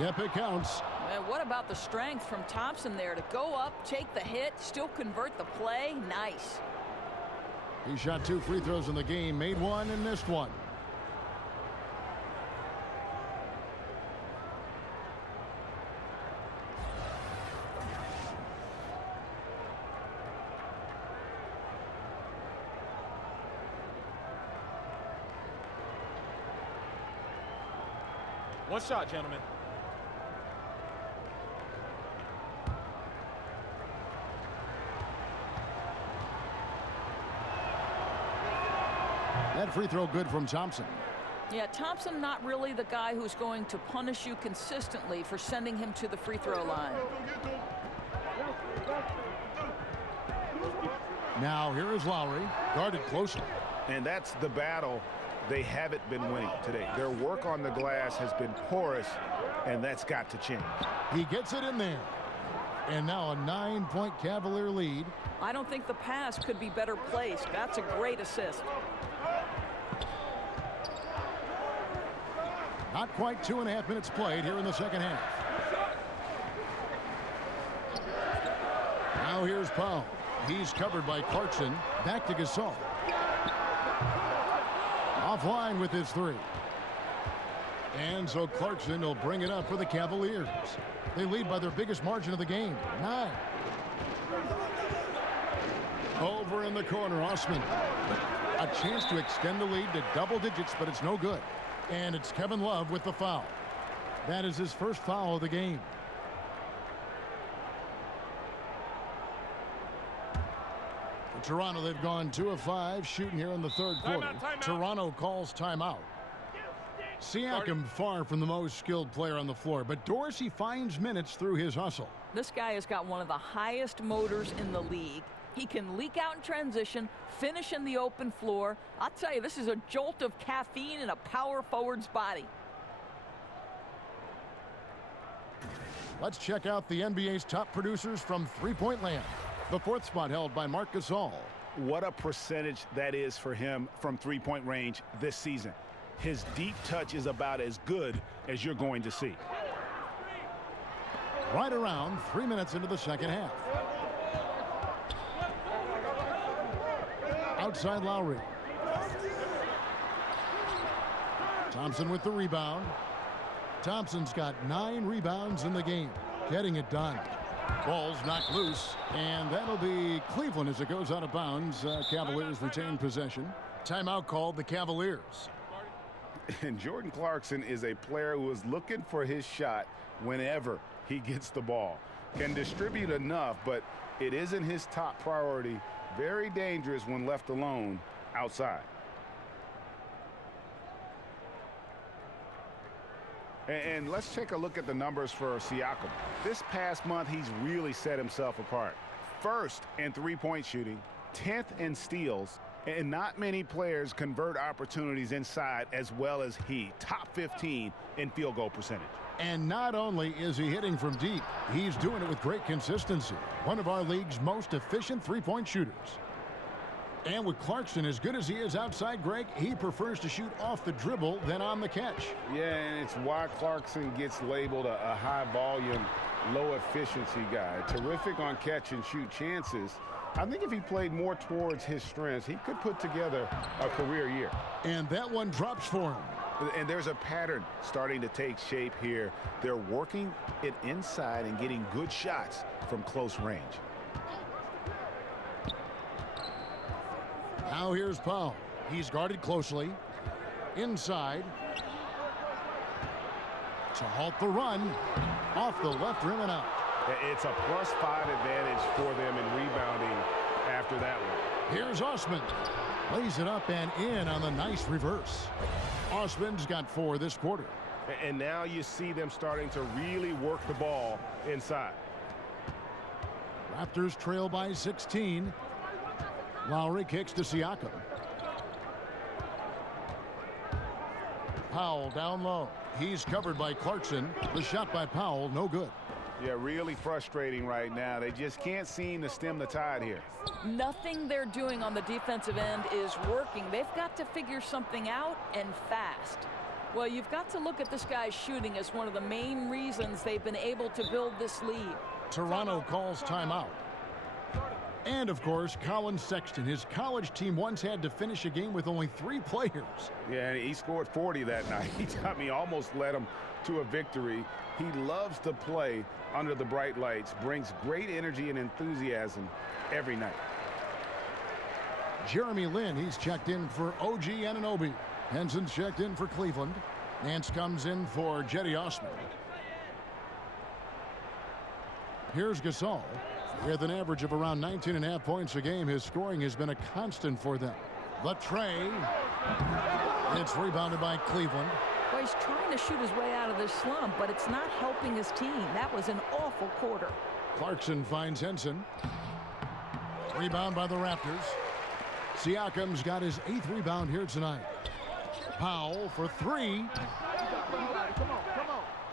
Yep, it counts. And what about the strength from Thompson there to go up, take the hit, still convert the play? Nice. He shot 2 free throws in the game, made 1 and missed 1. One shot, gentlemen. That free throw good from Thompson. Yeah, Thompson not really the guy who's going to punish you consistently for sending him to the free throw line. Now here is Lowry, guarded closely. And that's the battle they haven't been winning today. Their work on the glass has been porous, and that's got to change. He gets it in there. And now a 9-point Cavalier lead. I don't think the pass could be better placed. That's a great assist. Not quite 2.5 minutes played here in the second half. Now here's Powell. He's covered by Clarkson. Back to Gasol. Offline with his 3. And so Clarkson will bring it up for the Cavaliers. They lead by their biggest margin of the game, 9. Over in the corner, Osman. A chance to extend the lead to double digits, but it's no good. And it's Kevin Love with the foul. That is his first foul of the game. For Toronto, they've gone 2 of 5 shooting here in the third quarter. Timeout. Toronto calls timeout. Siakam far from the most skilled player on the floor, but Dorsey finds minutes through his hustle. This guy has got one of the highest motors in the league. He can leak out in transition, finish in the open floor. I'll tell you, this is a jolt of caffeine in a power forward's body. Let's check out the NBA's top producers from three-point land. The 4th spot held by Marc Gasol. What a percentage that is for him from three-point range this season. His deep touch is about as good as you're going to see. Right around 3 minutes into the second half. Outside Lowry. Thompson with the rebound. Thompson's got 9 rebounds in the game, getting it done. Ball's knocked loose, and that'll be Cleveland as it goes out of bounds. Cavaliers retain possession. Timeout called the Cavaliers. And Jordan Clarkson is a player who is looking for his shot whenever he gets the ball. Can distribute enough, but it isn't his top priority. Very dangerous when left alone outside. And let's take a look at the numbers for Siakam. This past month, he's really set himself apart. First in three-point shooting, 10th in steals, and not many players convert opportunities inside as well as he. Top 15 in field goal percentage. And not only is he hitting from deep, he's doing it with great consistency. One of our league's most efficient three-point shooters. And with Clarkson as good as he is outside, Greg, he prefers to shoot off the dribble than on the catch. Yeah, and it's why Clarkson gets labeled a high-volume, low-efficiency guy. Terrific on catch-and-shoot chances. I think if he played more towards his strengths, he could put together a career year. And that one drops for him. And there's a pattern starting to take shape here. They're working it inside and getting good shots from close range. Now here's Powell. He's guarded closely. Inside. To halt the run. Off the left rim and out. It's a +5 advantage for them in rebounding after that one. Here's Osman. Lays it up and in on the nice reverse. Osman's got 4 this quarter. And now you see them starting to really work the ball inside. Raptors trail by 16. Lowry kicks to Siakam. Powell down low. He's covered by Clarkson. The shot by Powell, no good. Yeah, really frustrating right now. They just can't seem to stem the tide here. Nothing they're doing on the defensive end is working. They've got to figure something out, and fast. Well, you've got to look at this guy's shooting as one of the main reasons they've been able to build this lead. Toronto calls timeout. And, of course, Colin Sexton. His college team once had to finish a game with only 3 players. Yeah, he scored 40 that night. He almost led them to a victory. He loves to play under the bright lights, brings great energy and enthusiasm every night. Jeremy Lin, he's checked in for OG Anunoby. Henson's checked in for Cleveland. Nance comes in for Jetty Osman. Here's Gasol. With an average of around 19.5 points a game, his scoring has been a constant for them. The tray. It's rebounded by Cleveland. Well, he's trying to shoot his way out of this slump, but it's not helping his team. That was an awful quarter. Clarkson finds Henson. Rebound by the Raptors. Siakam's got his 8th rebound here tonight. Powell for 3.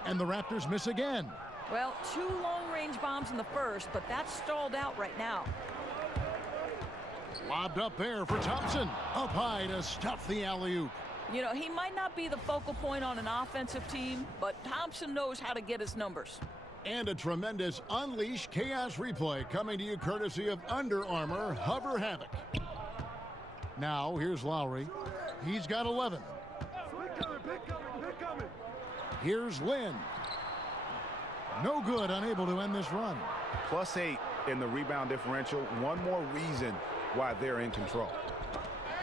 And the Raptors miss again. Well, 2 long-range bombs in the first, but that's stalled out right now. Lobbed up there for Thompson. Up high to stuff the alley-oop. You know, he might not be the focal point on an offensive team, but Thompson knows how to get his numbers. And a tremendous Unleash Chaos replay coming to you courtesy of Under Armour Hover Havoc. Now, here's Lowry. He's got 11. Here's Lin. No good, unable to end this run. +8 in the rebound differential. One more reason while they're in control.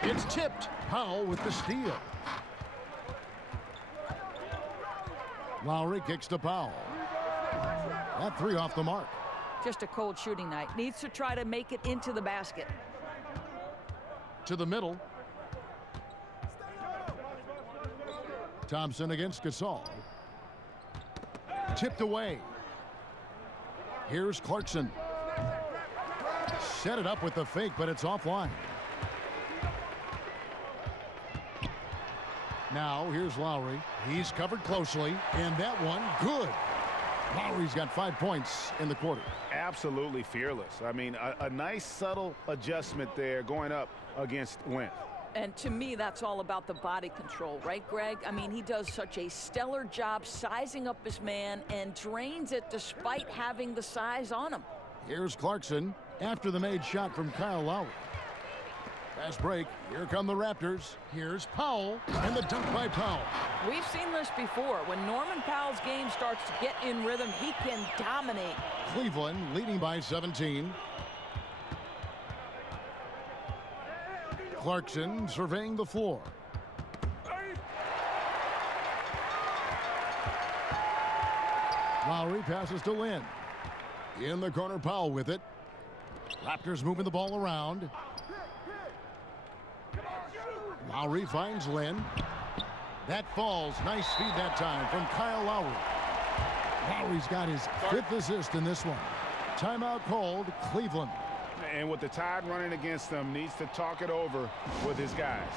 It's tipped. Powell with the steal. Lowry kicks to Powell. That three off the mark. Just a cold shooting night. Needs to try to make it into the basket. To the middle. Thompson against Gasol. Tipped away. Here's Clarkson. Set it up with the fake, but it's offline. Now here's Lowry. He's covered closely, and that one good. Lowry's got 5 points in the quarter. Absolutely fearless. I mean, a nice subtle adjustment there going up against length. And to me, that's all about the body control, right, Greg? I mean, he does such a stellar job sizing up his man and drains it despite having the size on him. Here's Clarkson after the made shot from Kyle Lowry. Fast break. Here come the Raptors. Here's Powell, and the dunk by Powell. We've seen this before. When Norman Powell's game starts to get in rhythm, he can dominate. Cleveland leading by 17. Clarkson surveying the floor. Lowry passes to Lynn. In the corner, Powell with it. Raptors moving the ball around. Lowry finds Lynn. That falls. Nice feed that time from Kyle Lowry. Lowry's got his 5th assist in this one. Timeout called, Cleveland. And with the Tide running against them, needs to talk it over with his guys.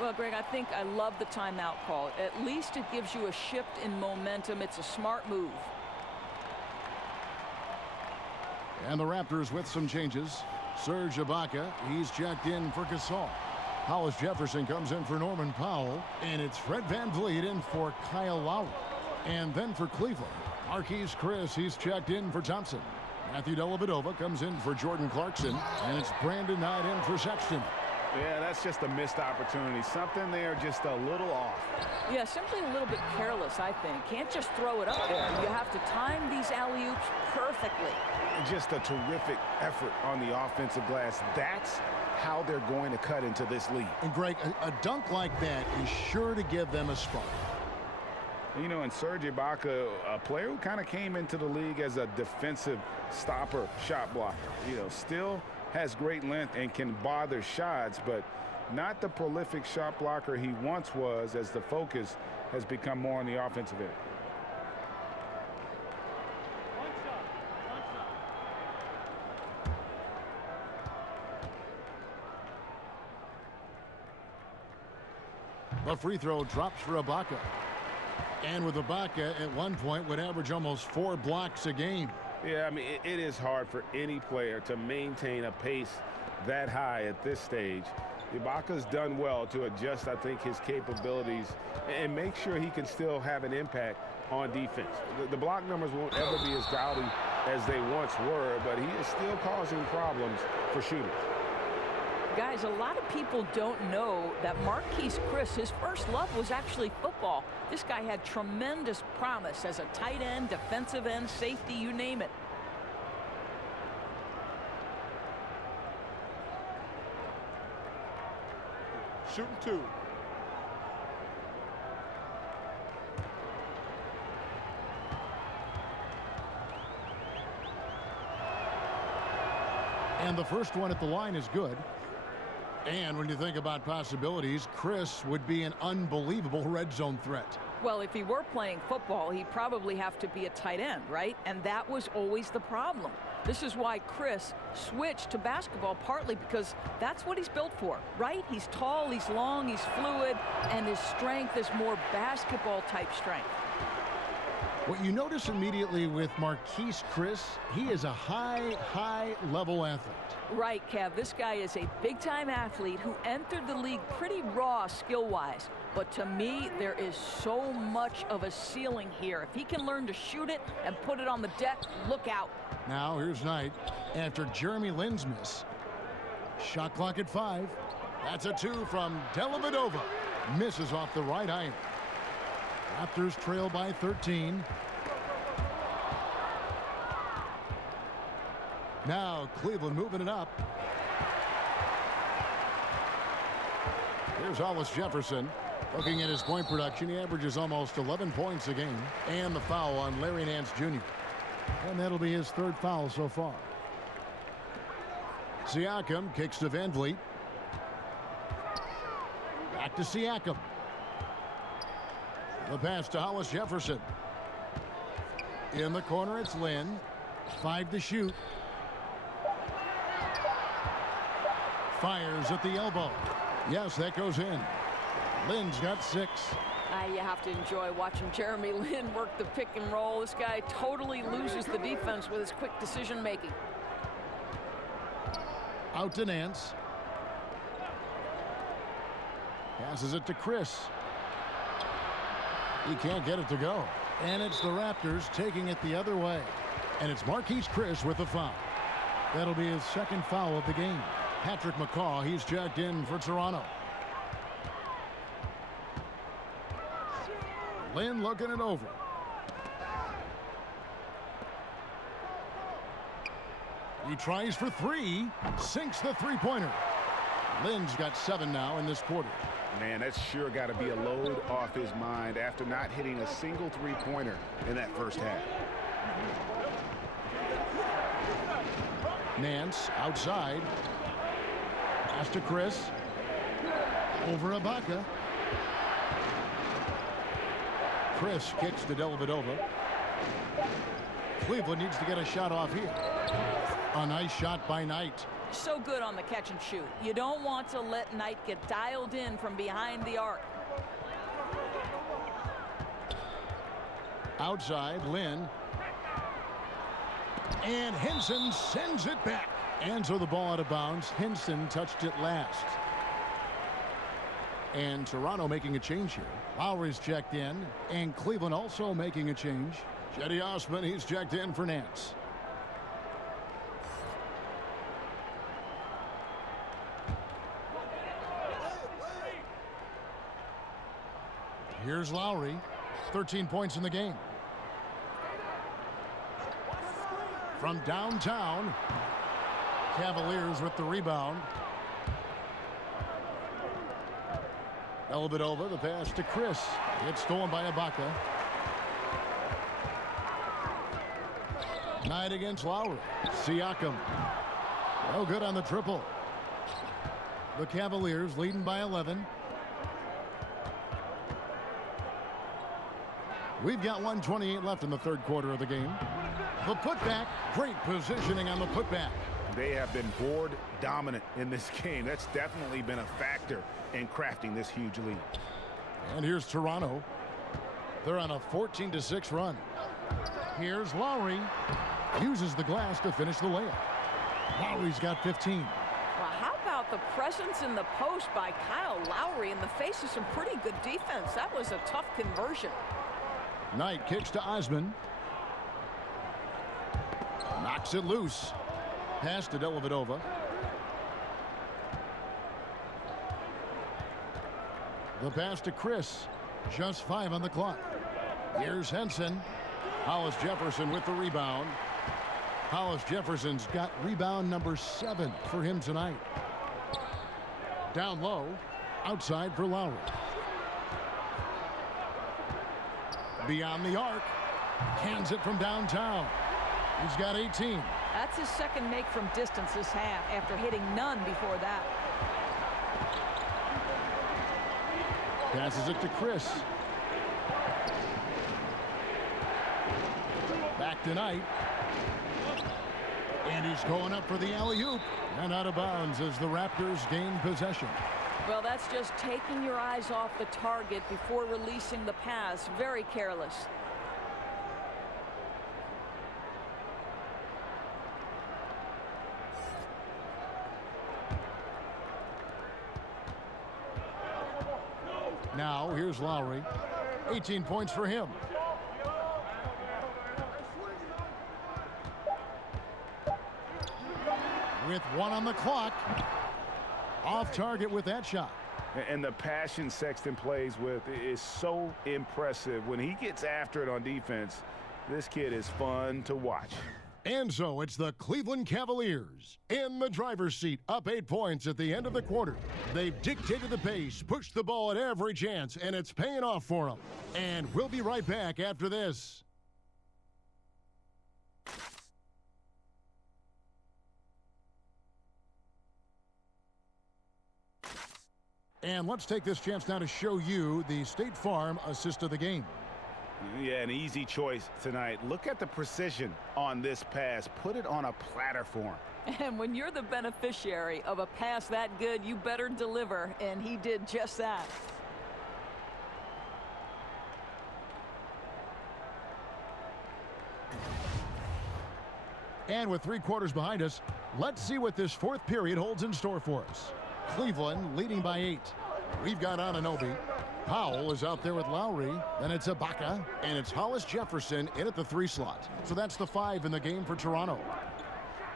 Well, Greg, I think I love the timeout call. At least it gives you a shift in momentum. It's a smart move. And the Raptors with some changes. Serge Ibaka, he's checked in for Gasol. Hollis Jefferson comes in for Norman Powell. And it's Fred VanVleet in for Kyle Lowry. And then for Cleveland, Marquise Chris, he's checked in for Thompson. Matthew Dellavedova comes in for Jordan Clarkson. And it's Brandon Knight in for Sexton. Yeah, that's just a missed opportunity. Something there just a little off. Yeah, simply a little bit careless, I think. Can't just throw it up there. You have to time these alley-oops perfectly. Just a terrific effort on the offensive glass. That's how they're going to cut into this lead. And Greg, a dunk like that is sure to give them a spark. You know, and Serge Ibaka, a player who kind of came into the league as a defensive stopper, shot blocker. You know, still has great length and can bother shots, but not the prolific shot blocker he once was, as the focus has become more on the offensive end. The free throw drops for Ibaka. And with Ibaka at one point would average almost 4 blocks a game. Yeah, I mean, it is hard for any player to maintain a pace that high at this stage. Ibaka's done well to adjust, I think, his capabilities and make sure he can still have an impact on defense. The block numbers won't ever be as gaudy as they once were, but he is still causing problems for shooters. Guys, a lot of people don't know that Marquise Chris, his first love was actually football. This guy had tremendous promise as a tight end, defensive end, safety, you name it. Shooting 2. And the first one at the line is good. And when you think about possibilities, Chris would be an unbelievable red zone threat. Well, if he were playing football, he'd probably have to be a tight end, right? And that was always the problem. This is why Chris switched to basketball, partly because that's what he's built for, right? He's tall, he's long, he's fluid, and his strength is more basketball-type strength. What you notice immediately with Marquise Chris, he is a high-level athlete. Right, Kev. This guy is a big-time athlete who entered the league pretty raw skill-wise. But to me, there is so much of a ceiling here. If he can learn to shoot it and put it on the deck, look out. Now here's Knight after Jeremy Lin's miss. Shot clock at 5. That's a 2 from Dellavedova. Misses off the right iron. Raptors trail by 13. Now Cleveland moving it up. Here's Hollis Jefferson. Looking at his point production, he averages almost 11 points a game. And the foul on Larry Nance Jr. And that'll be his third foul so far. Siakam kicks to Van Vliet. Back to Siakam. The pass to Hollis Jefferson. In the corner, it's Lynn. 5 to shoot. Fires at the elbow. Yes, that goes in. Lynn's got 6. You have to enjoy watching Jeremy Lin work the pick and roll. This guy totally loses the defense with his quick decision making. Out to Nance. Passes it to Chris. He can't get it to go. And it's the Raptors taking it the other way. And it's Marquise Chris with the foul. That'll be his second foul of the game. Patrick McCaw, he's checked in for Toronto. Lynn looking it over. He tries for 3. Sinks the three-pointer. Lynn's got 7 now in this quarter. Man, that's sure got to be a load off his mind after not hitting a single three-pointer in that first half. Nance outside. Pass to Chris. Over Ibaka. Chris kicks to Dellavedova. Cleveland needs to get a shot off here. A nice shot by Knight. So good on the catch and shoot. You don't want to let Knight get dialed in from behind the arc. Outside, Lynn. And Henson sends it back. And so the ball out of bounds. Henson touched it last. And Toronto making a change here. Lowry's checked in. And Cleveland also making a change. Cedi Osman, he's checked in for Nance. Here's Lowry. 13 points in the game. From downtown. Cavaliers with the rebound. Dellavedova, the pass to Chris. It's stolen by Ibaka. Knight against Lowry. Siakam. No good on the triple. The Cavaliers leading by 11. We've got 1:28 left in the third quarter of the game. The putback. Great positioning on the putback. They have been board dominant in this game. That's definitely been a factor in crafting this huge lead. And here's Toronto. They're on a 14-6 run. Here's Lowry. Uses the glass to finish the layup. Lowry's got 15. Well, how about the presence in the post by Kyle Lowry in the face of some pretty good defense? That was a tough conversion. Knight kicks to Osman. Knocks it loose. Pass to Dellavedova. The pass to Chris. Just 5 on the clock. Here's Henson. Hollis Jefferson with the rebound. Hollis Jefferson's got rebound number 7 for him tonight. Down low. Outside for Lowry. Beyond the arc. Cans it from downtown. He's got 18. That's his second make from distance this half after hitting none before that. Passes it to Chris. Back to Knight. And he's going up for the alley-oop. And out of bounds as the Raptors gain possession. Well, that's just taking your eyes off the target before releasing the pass. Very careless. Now, here's Lowry. 18 points for him. With 1 on the clock. Off target with that shot. And the passion Sexton plays with is so impressive. When he gets after it on defense, this kid is fun to watch. And so it's the Cleveland Cavaliers in the driver's seat, up 8 points at the end of the quarter. They've dictated the pace, pushed the ball at every chance, and it's paying off for them. And we'll be right back after this. And let's take this chance now to show you the State Farm assist of the game. Yeah, an easy choice tonight. Look at the precision on this pass. Put it on a platter for him. And when you're the beneficiary of a pass that good, you better deliver, and he did just that. And with 3 quarters behind us, let's see what this 4th period holds in store for us. Cleveland leading by 8. We've got Anunoby. Powell is out there with Lowry. Then it's Ibaka. And it's Hollis Jefferson in at the 3 slot. So that's the 5 in the game for Toronto.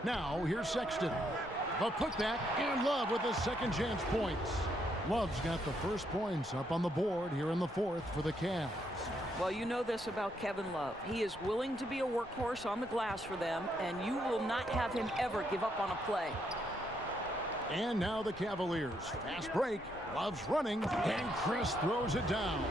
Now, here's Sexton. The putback, and Love with his second chance points. Love's got the first points up on the board here in the 4th for the Cavs. Well, you know this about Kevin Love. He is willing to be a workhorse on the glass for them, and you will not have him ever give up on a play. And now the Cavaliers. Fast break. Love's running, and Chris throws it down.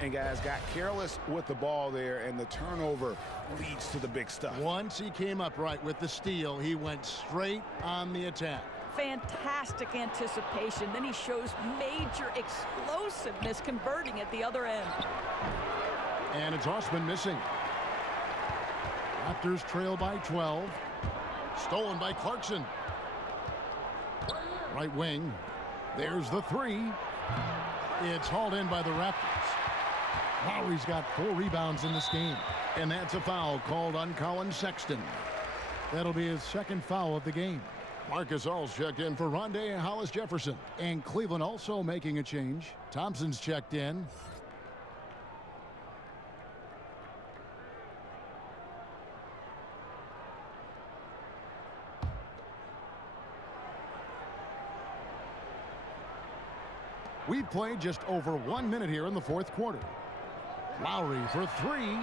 And guys got careless with the ball there, and the turnover leads to the big stuff. Once he came up right with the steal, he went straight on the attack. Fantastic anticipation. Then he shows major explosiveness converting at the other end. And it's Osman missing. Raptors trail by 12. Stolen by Clarkson. Right wing. There's the 3. It's hauled in by the Raptors. Lowry's got 4 rebounds in this game. And that's a foul called on Colin Sexton. That'll be his 2nd foul of the game. Marcus All's checked in for Rondé Hollis Jefferson. And Cleveland also making a change. Thompson's checked in. We've played just over 1 minute here in the 4th quarter. Lowry for 3.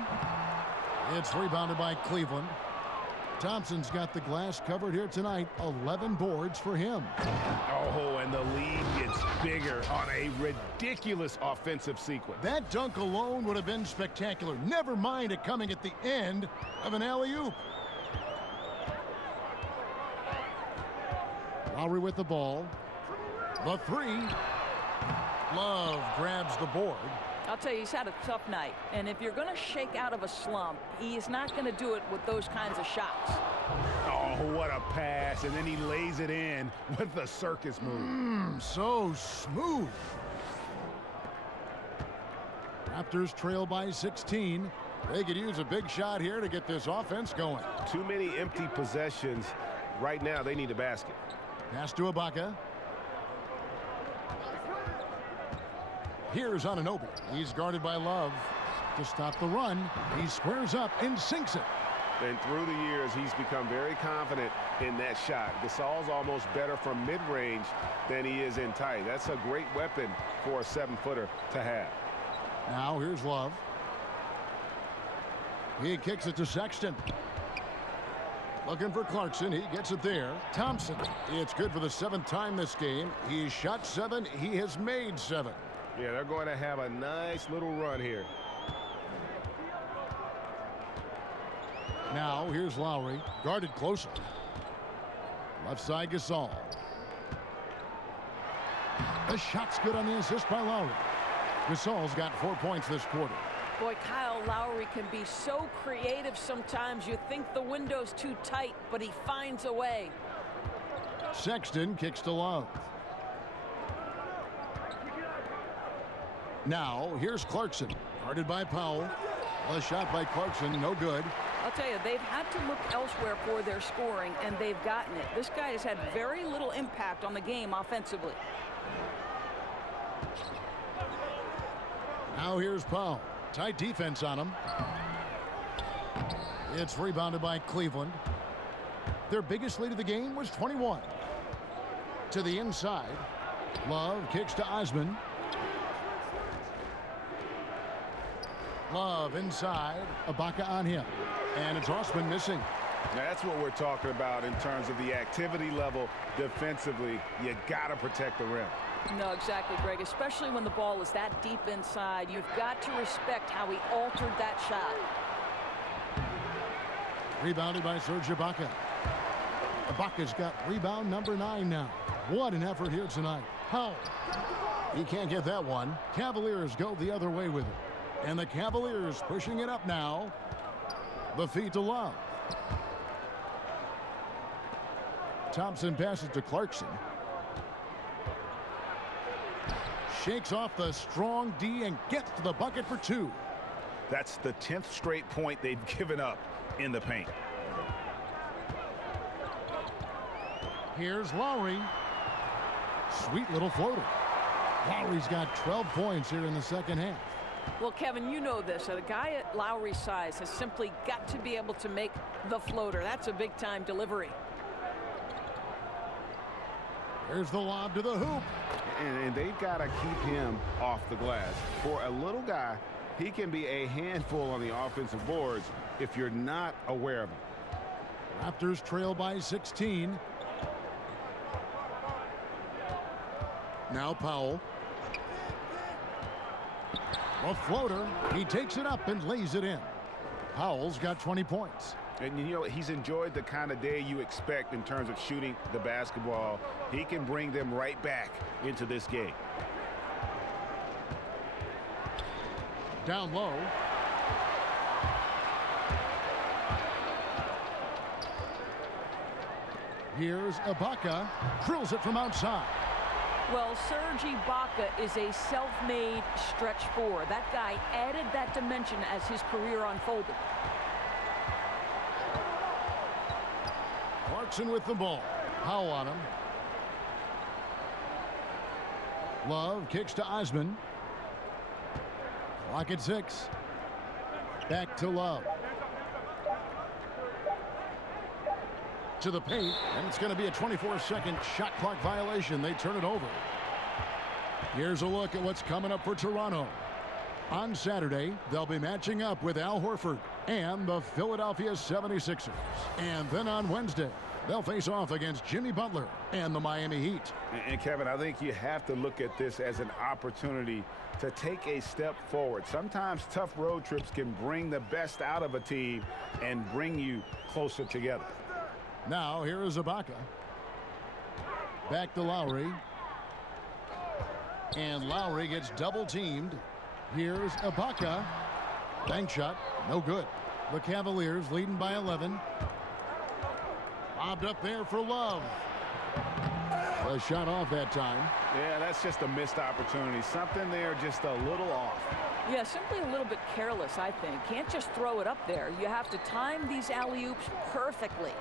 It's rebounded by Cleveland. Thompson's got the glass covered here tonight. 11 boards for him. Oh, and the lead gets bigger on a ridiculous offensive sequence. That dunk alone would have been spectacular. Never mind it coming at the end of an alley-oop. Lowry with the ball. The 3. Love grabs the board. I'll tell you, he's had a tough night. And if you're going to shake out of a slump, he is not going to do it with those kinds of shots. Oh, what a pass. And then he lays it in with the circus move. So smooth. Raptors trail by 16. They could use a big shot here to get this offense going. Too many empty possessions. Right now, they need a basket. Pass to Ibaka. Here's Anunoby. He's guarded by Love. To stop the run, he squares up and sinks it. And through the years, he's become very confident in that shot. Gasol's almost better from mid-range than he is in tight. That's a great weapon for a 7-footer to have. Now here's Love. He kicks it to Sexton. Looking for Clarkson. He gets it there. Thompson. It's good for the 7th time this game. He's shot 7. He has made 7. Yeah, they're going to have a nice little run here. Now, here's Lowry. Guarded closer. Left side, Gasol. The shot's good on the assist by Lowry. Gasol's got 4 points this quarter. Boy, Kyle Lowry can be so creative sometimes. You think the window's too tight, but he finds a way. Sexton kicks to Love. Now, here's Clarkson. Guarded by Powell. A shot by Clarkson, no good. I'll tell you, they've had to look elsewhere for their scoring, and they've gotten it. This guy has had very little impact on the game offensively. Now here's Powell. Tight defense on him. It's rebounded by Cleveland. Their biggest lead of the game was 21. To the inside. Love kicks to Osman. Love inside. Ibaka on him. And it's Osman missing. Now, that's what we're talking about in terms of the activity level defensively. You got to protect the rim. No, exactly, Greg. Especially when the ball is that deep inside. You've got to respect how he altered that shot. Rebounded by Serge Ibaka. Ibaka's got rebound number 9 now. What an effort here tonight. Powell. He can't get that one. Cavaliers go the other way with it. And the Cavaliers pushing it up now. The feed to Love. Thompson passes to Clarkson. Shakes off the strong D and gets to the bucket for 2. That's the 10th straight point they've given up in the paint. Here's Lowry. Sweet little floater. Lowry's got 12 points here in the second half. Well, Kevin, you know this. A guy at Lowry's size has simply got to be able to make the floater. That's a big-time delivery. Here's the lob to the hoop. And they've got to keep him off the glass. For a little guy, he can be a handful on the offensive boards if you're not aware of him. Raptors trail by 16. Now Powell. A floater. He takes it up and lays it in. Powell's got 20 points. And, you know, he's enjoyed the kind of day you expect in terms of shooting the basketball. He can bring them right back into this game. Down low. Here's Ibaka. Drills it from outside. Well, Serge Ibaka is a self-made stretch four. That guy added that dimension as his career unfolded. Clarkson with the ball. Powell on him. Love kicks to Osman. Clock at 6. Back to Love. To the paint, and it's going to be a 24-second shot clock violation. They turn it over. Here's a look at what's coming up for Toronto. On Saturday, they'll be matching up with Al Horford and the Philadelphia 76ers. And then on Wednesday, they'll face off against Jimmy Butler and the Miami Heat. And Kevin, I think you have to look at this as an opportunity to take a step forward. Sometimes tough road trips can bring the best out of a team and bring you closer together. Now, here is Ibaka. Back to Lowry. And Lowry gets double-teamed. Here's Ibaka. Bank shot. No good. The Cavaliers leading by 11. Lobbed up there for Love. A shot off that time. Yeah, that's just a missed opportunity. Something there just a little off. Yeah, simply a little bit careless, I think. Can't just throw it up there. You have to time these alley-oops perfectly.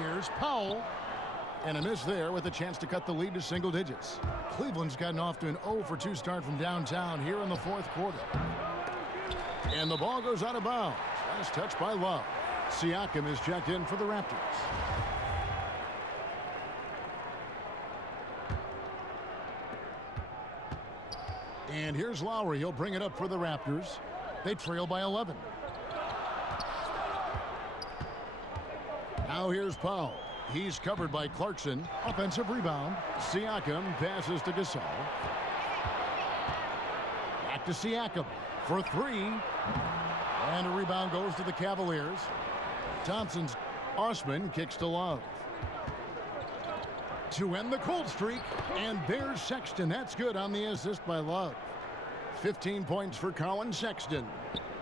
Here's Powell. And a miss there with a chance to cut the lead to single digits. Cleveland's gotten off to an 0-for-2 start from downtown here in the fourth quarter. And the ball goes out of bounds. Last touch by Love. Siakam is checked in for the Raptors. And here's Lowry. He'll bring it up for the Raptors. They trail by 11. Now here's Powell. He's covered by Clarkson. Offensive rebound. Siakam passes to Gasol. Back to Siakam for 3. And a rebound goes to the Cavaliers. Thompson's Osman kicks to Love. To end the cold streak. And there's Sexton. That's good on the assist by Love. 15 points for Colin Sexton.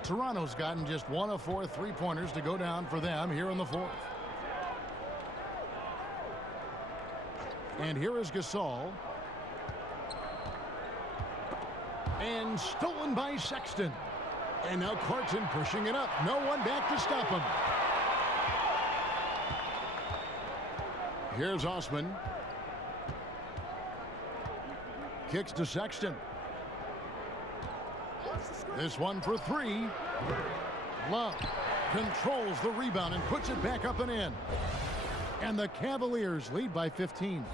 Toronto's gotten just 1 of 4 three-pointers to go down for them here in the fourth. And here is Gasol. And stolen by Sexton. And now Clarkson pushing it up. No one back to stop him. Here's Osman. Kicks to Sexton. This one for 3. Love controls the rebound and puts it back up and in. And the Cavaliers lead by 15.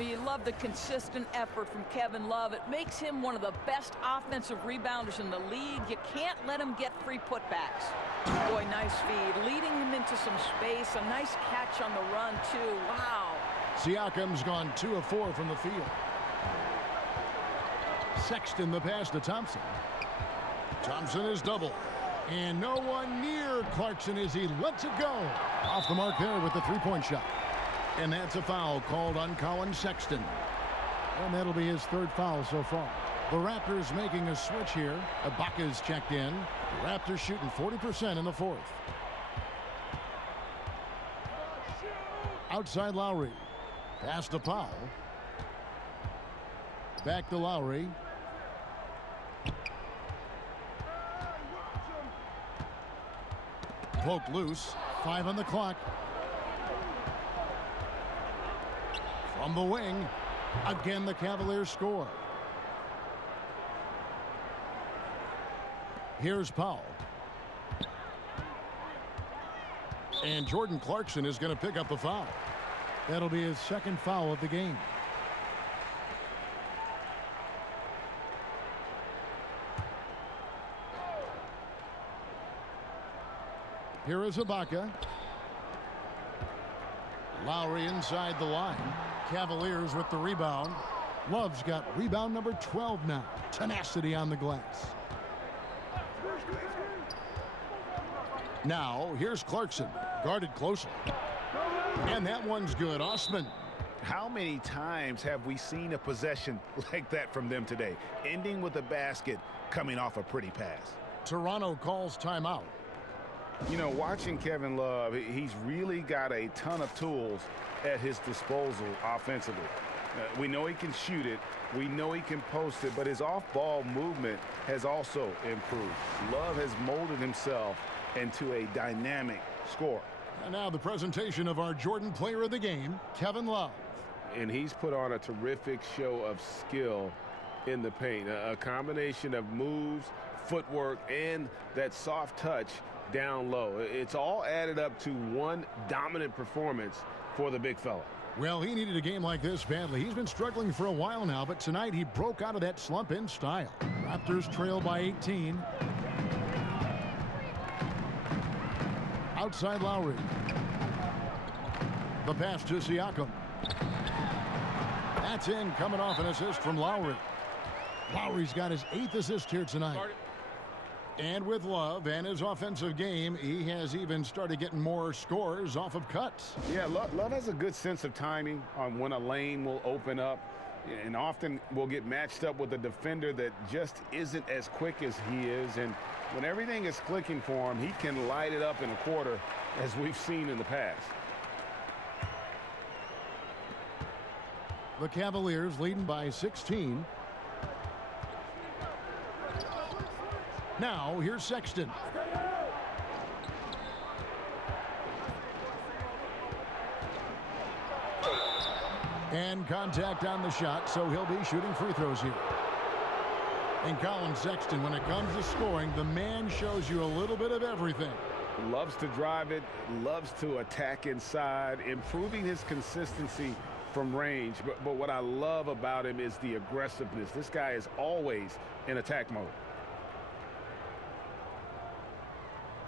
You love the consistent effort from Kevin Love. It makes him one of the best offensive rebounders in the league. You can't let him get free putbacks. Boy, nice feed. Leading him into some space. A nice catch on the run, too. Wow. Siakam's gone 2 of 4 from the field. Sexton the pass to Thompson. Thompson is double. And no one near Clarkson as he lets it go. Off the mark there with the three-point shot. And that's a foul called on Colin Sexton. And that'll be his 3rd foul so far. The Raptors making a switch here. Ibaka's checked in. The Raptors shooting 40% in the 4th. Outside Lowry. Pass to Powell. Back to Lowry. Poked loose. 5 on the clock. From the wing. Again, the Cavaliers score. Here's Powell. And Jordan Clarkson is going to pick up the foul. That'll be his 2nd foul of the game. Here is Ibaka. Lowry inside the line. Cavaliers with the rebound. Love's got rebound number 12 now. Tenacity on the glass. Now, here's Clarkson. Guarded closely. And that one's good. Osman. How many times have we seen a possession like that from them today? Ending with a basket, coming off a pretty pass. Toronto calls timeout. You know, watching Kevin Love, he's really got a ton of tools at his disposal offensively. We know he can shoot it. We know he can post it, but his off-ball movement has also improved. Love has molded himself into a dynamic scorer. And now the presentation of our Jordan Player of the Game, Kevin Love. And he's put on a terrific show of skill in the paint. A combination of moves, footwork, and that soft touch down low. It's all added up to one dominant performance for the big fella. Well, he needed a game like this badly. He's been struggling for a while now, but tonight he broke out of that slump in style. Raptors trail by 18. Outside Lowry. The pass to Siakam. That's in, coming off an assist from Lowry. Lowry's got his 8th assist here tonight. And with Love and his offensive game, he has even started getting more scores off of cuts. Yeah, Love has a good sense of timing on when a lane will open up, and often will get matched up with a defender that just isn't as quick as he is. And when everything is clicking for him, he can light it up in a quarter, as we've seen in the past. The Cavaliers leading by 16. Now, here's Sexton. And contact on the shot, so he'll be shooting free throws here. And Colin Sexton, when it comes to scoring, the man shows you a little bit of everything. Loves to drive it, loves to attack inside, improving his consistency from range. But what I love about him is the aggressiveness. This guy is always in attack mode.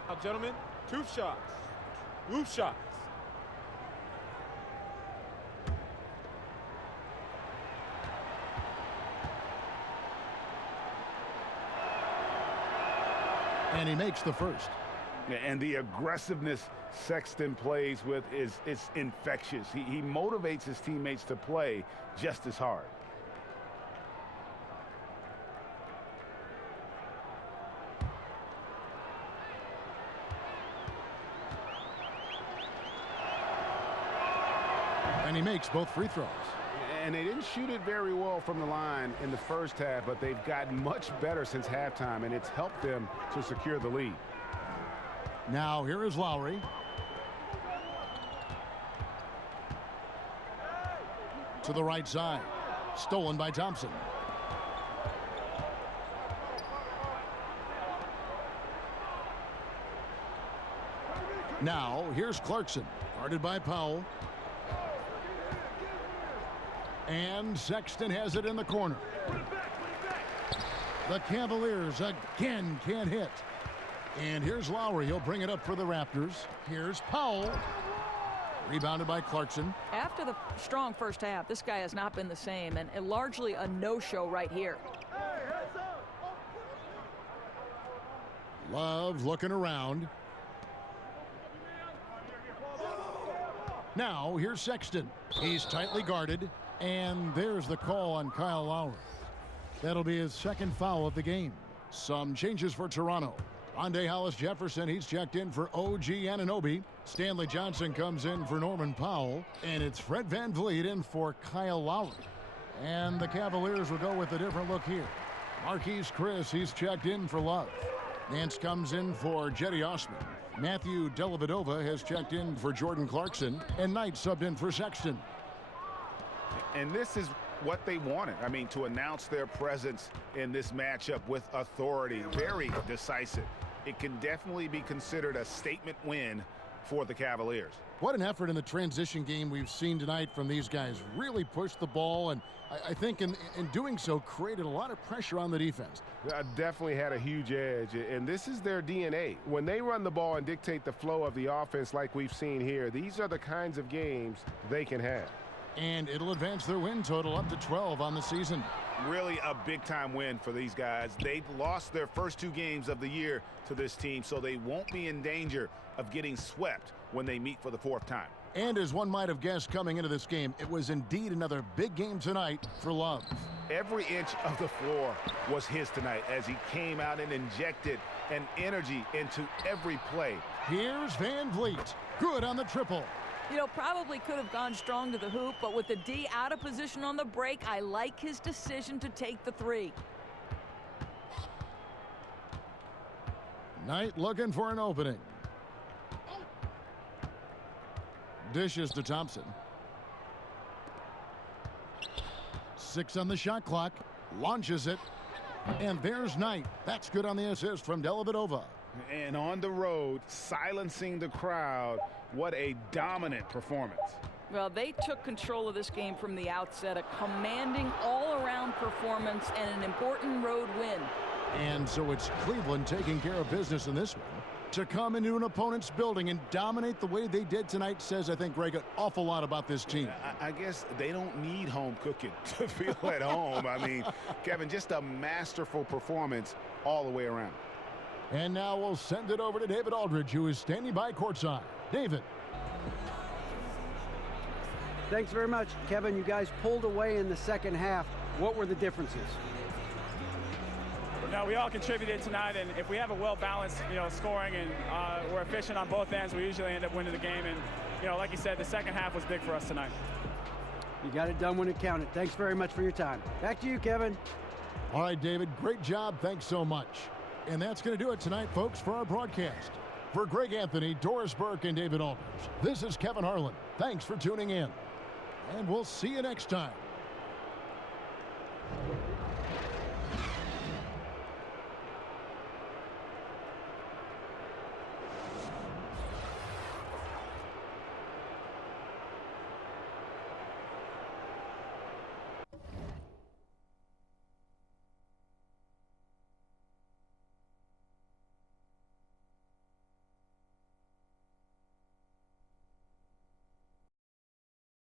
Now, gentlemen, 2 shots. Roof shots. And he makes the first. And the aggressiveness Sexton plays with is infectious. He motivates his teammates to play just as hard. And he makes both free throws. And they didn't shoot it very well from the line in the first half, but they've gotten much better since halftime, and it's helped them to secure the lead. Now here is Lowry. To the right side. Stolen by Thompson. Now here's Clarkson. Guarded by Powell. And Sexton has it in the corner. The Cavaliers again can't hit. And here's Lowry. He'll bring it up for the Raptors. Here's Powell. Rebounded by Clarkson. After the strong first half, this guy has not been the same, and largely a no-show right here. Love looking around. Now, here's Sexton. He's tightly guarded, and there's the call on Kyle Lowry. That'll be his second foul of the game. Some changes for Toronto. Rondé Hollis-Jefferson, he's checked in for OG Anunoby. Stanley Johnson comes in for Norman Powell. And it's Fred VanVleet in for Kyle Lowry. And the Cavaliers will go with a different look here. Marquise Chris, he's checked in for Love. Nance comes in for Jetty Osman. Matthew Dellavedova has checked in for Jordan Clarkson. And Knight subbed in for Sexton. And this is what they wanted. I mean, to announce their presence in this matchup with authority. Very decisive. It can definitely be considered a statement win for the Cavaliers. What an effort in the transition game we've seen tonight from these guys. Really pushed the ball, and I think in doing so created a lot of pressure on the defense. Definitely had a huge edge, and this is their DNA. When they run the ball and dictate the flow of the offense like we've seen here, these are the kinds of games they can have. And it'll advance their win total up to 12 on the season. Really a big-time win for these guys. They've lost their first 2 games of the year to this team, so they won't be in danger of getting swept when they meet for the 4th time. And as one might have guessed coming into this game, it was indeed another big game tonight for Love. Every inch of the floor was his tonight as he came out and injected an energy into every play. Here's VanVleet. Good on the triple. You know, probably could have gone strong to the hoop, but with the D out of position on the break, I like his decision to take the 3. Knight looking for an opening. Dishes to Thompson. 6 on the shot clock. Launches it. And there's Knight. That's good on the assist from Dellavedova. And on the road, silencing the crowd. What a dominant performance. Well, they took control of this game from the outset, a commanding all-around performance and an important road win. And so it's Cleveland taking care of business in this one. To come into an opponent's building and dominate the way they did tonight says, I think, Greg, an awful lot about this team. I guess they don't need home cooking to feel at home. I mean, Kevin, just a masterful performance all the way around. And now we'll send it over to David Aldridge, who is standing by courtside. David. Thanks very much, Kevin. You guys pulled away in the second half. What were the differences? No, we all contributed tonight, and if we have a well-balanced, scoring and we're efficient on both ends, we usually end up winning the game. And, like you said, the second half was big for us tonight. You got it done when it counted. Thanks very much for your time. Back to you, Kevin. All right, David, great job. Thanks so much. And that's going to do it tonight, folks, for our broadcast. For Greg Anthony, Doris Burke, and David Aldridge, this is Kevin Harlan. Thanks for tuning in. And we'll see you next time.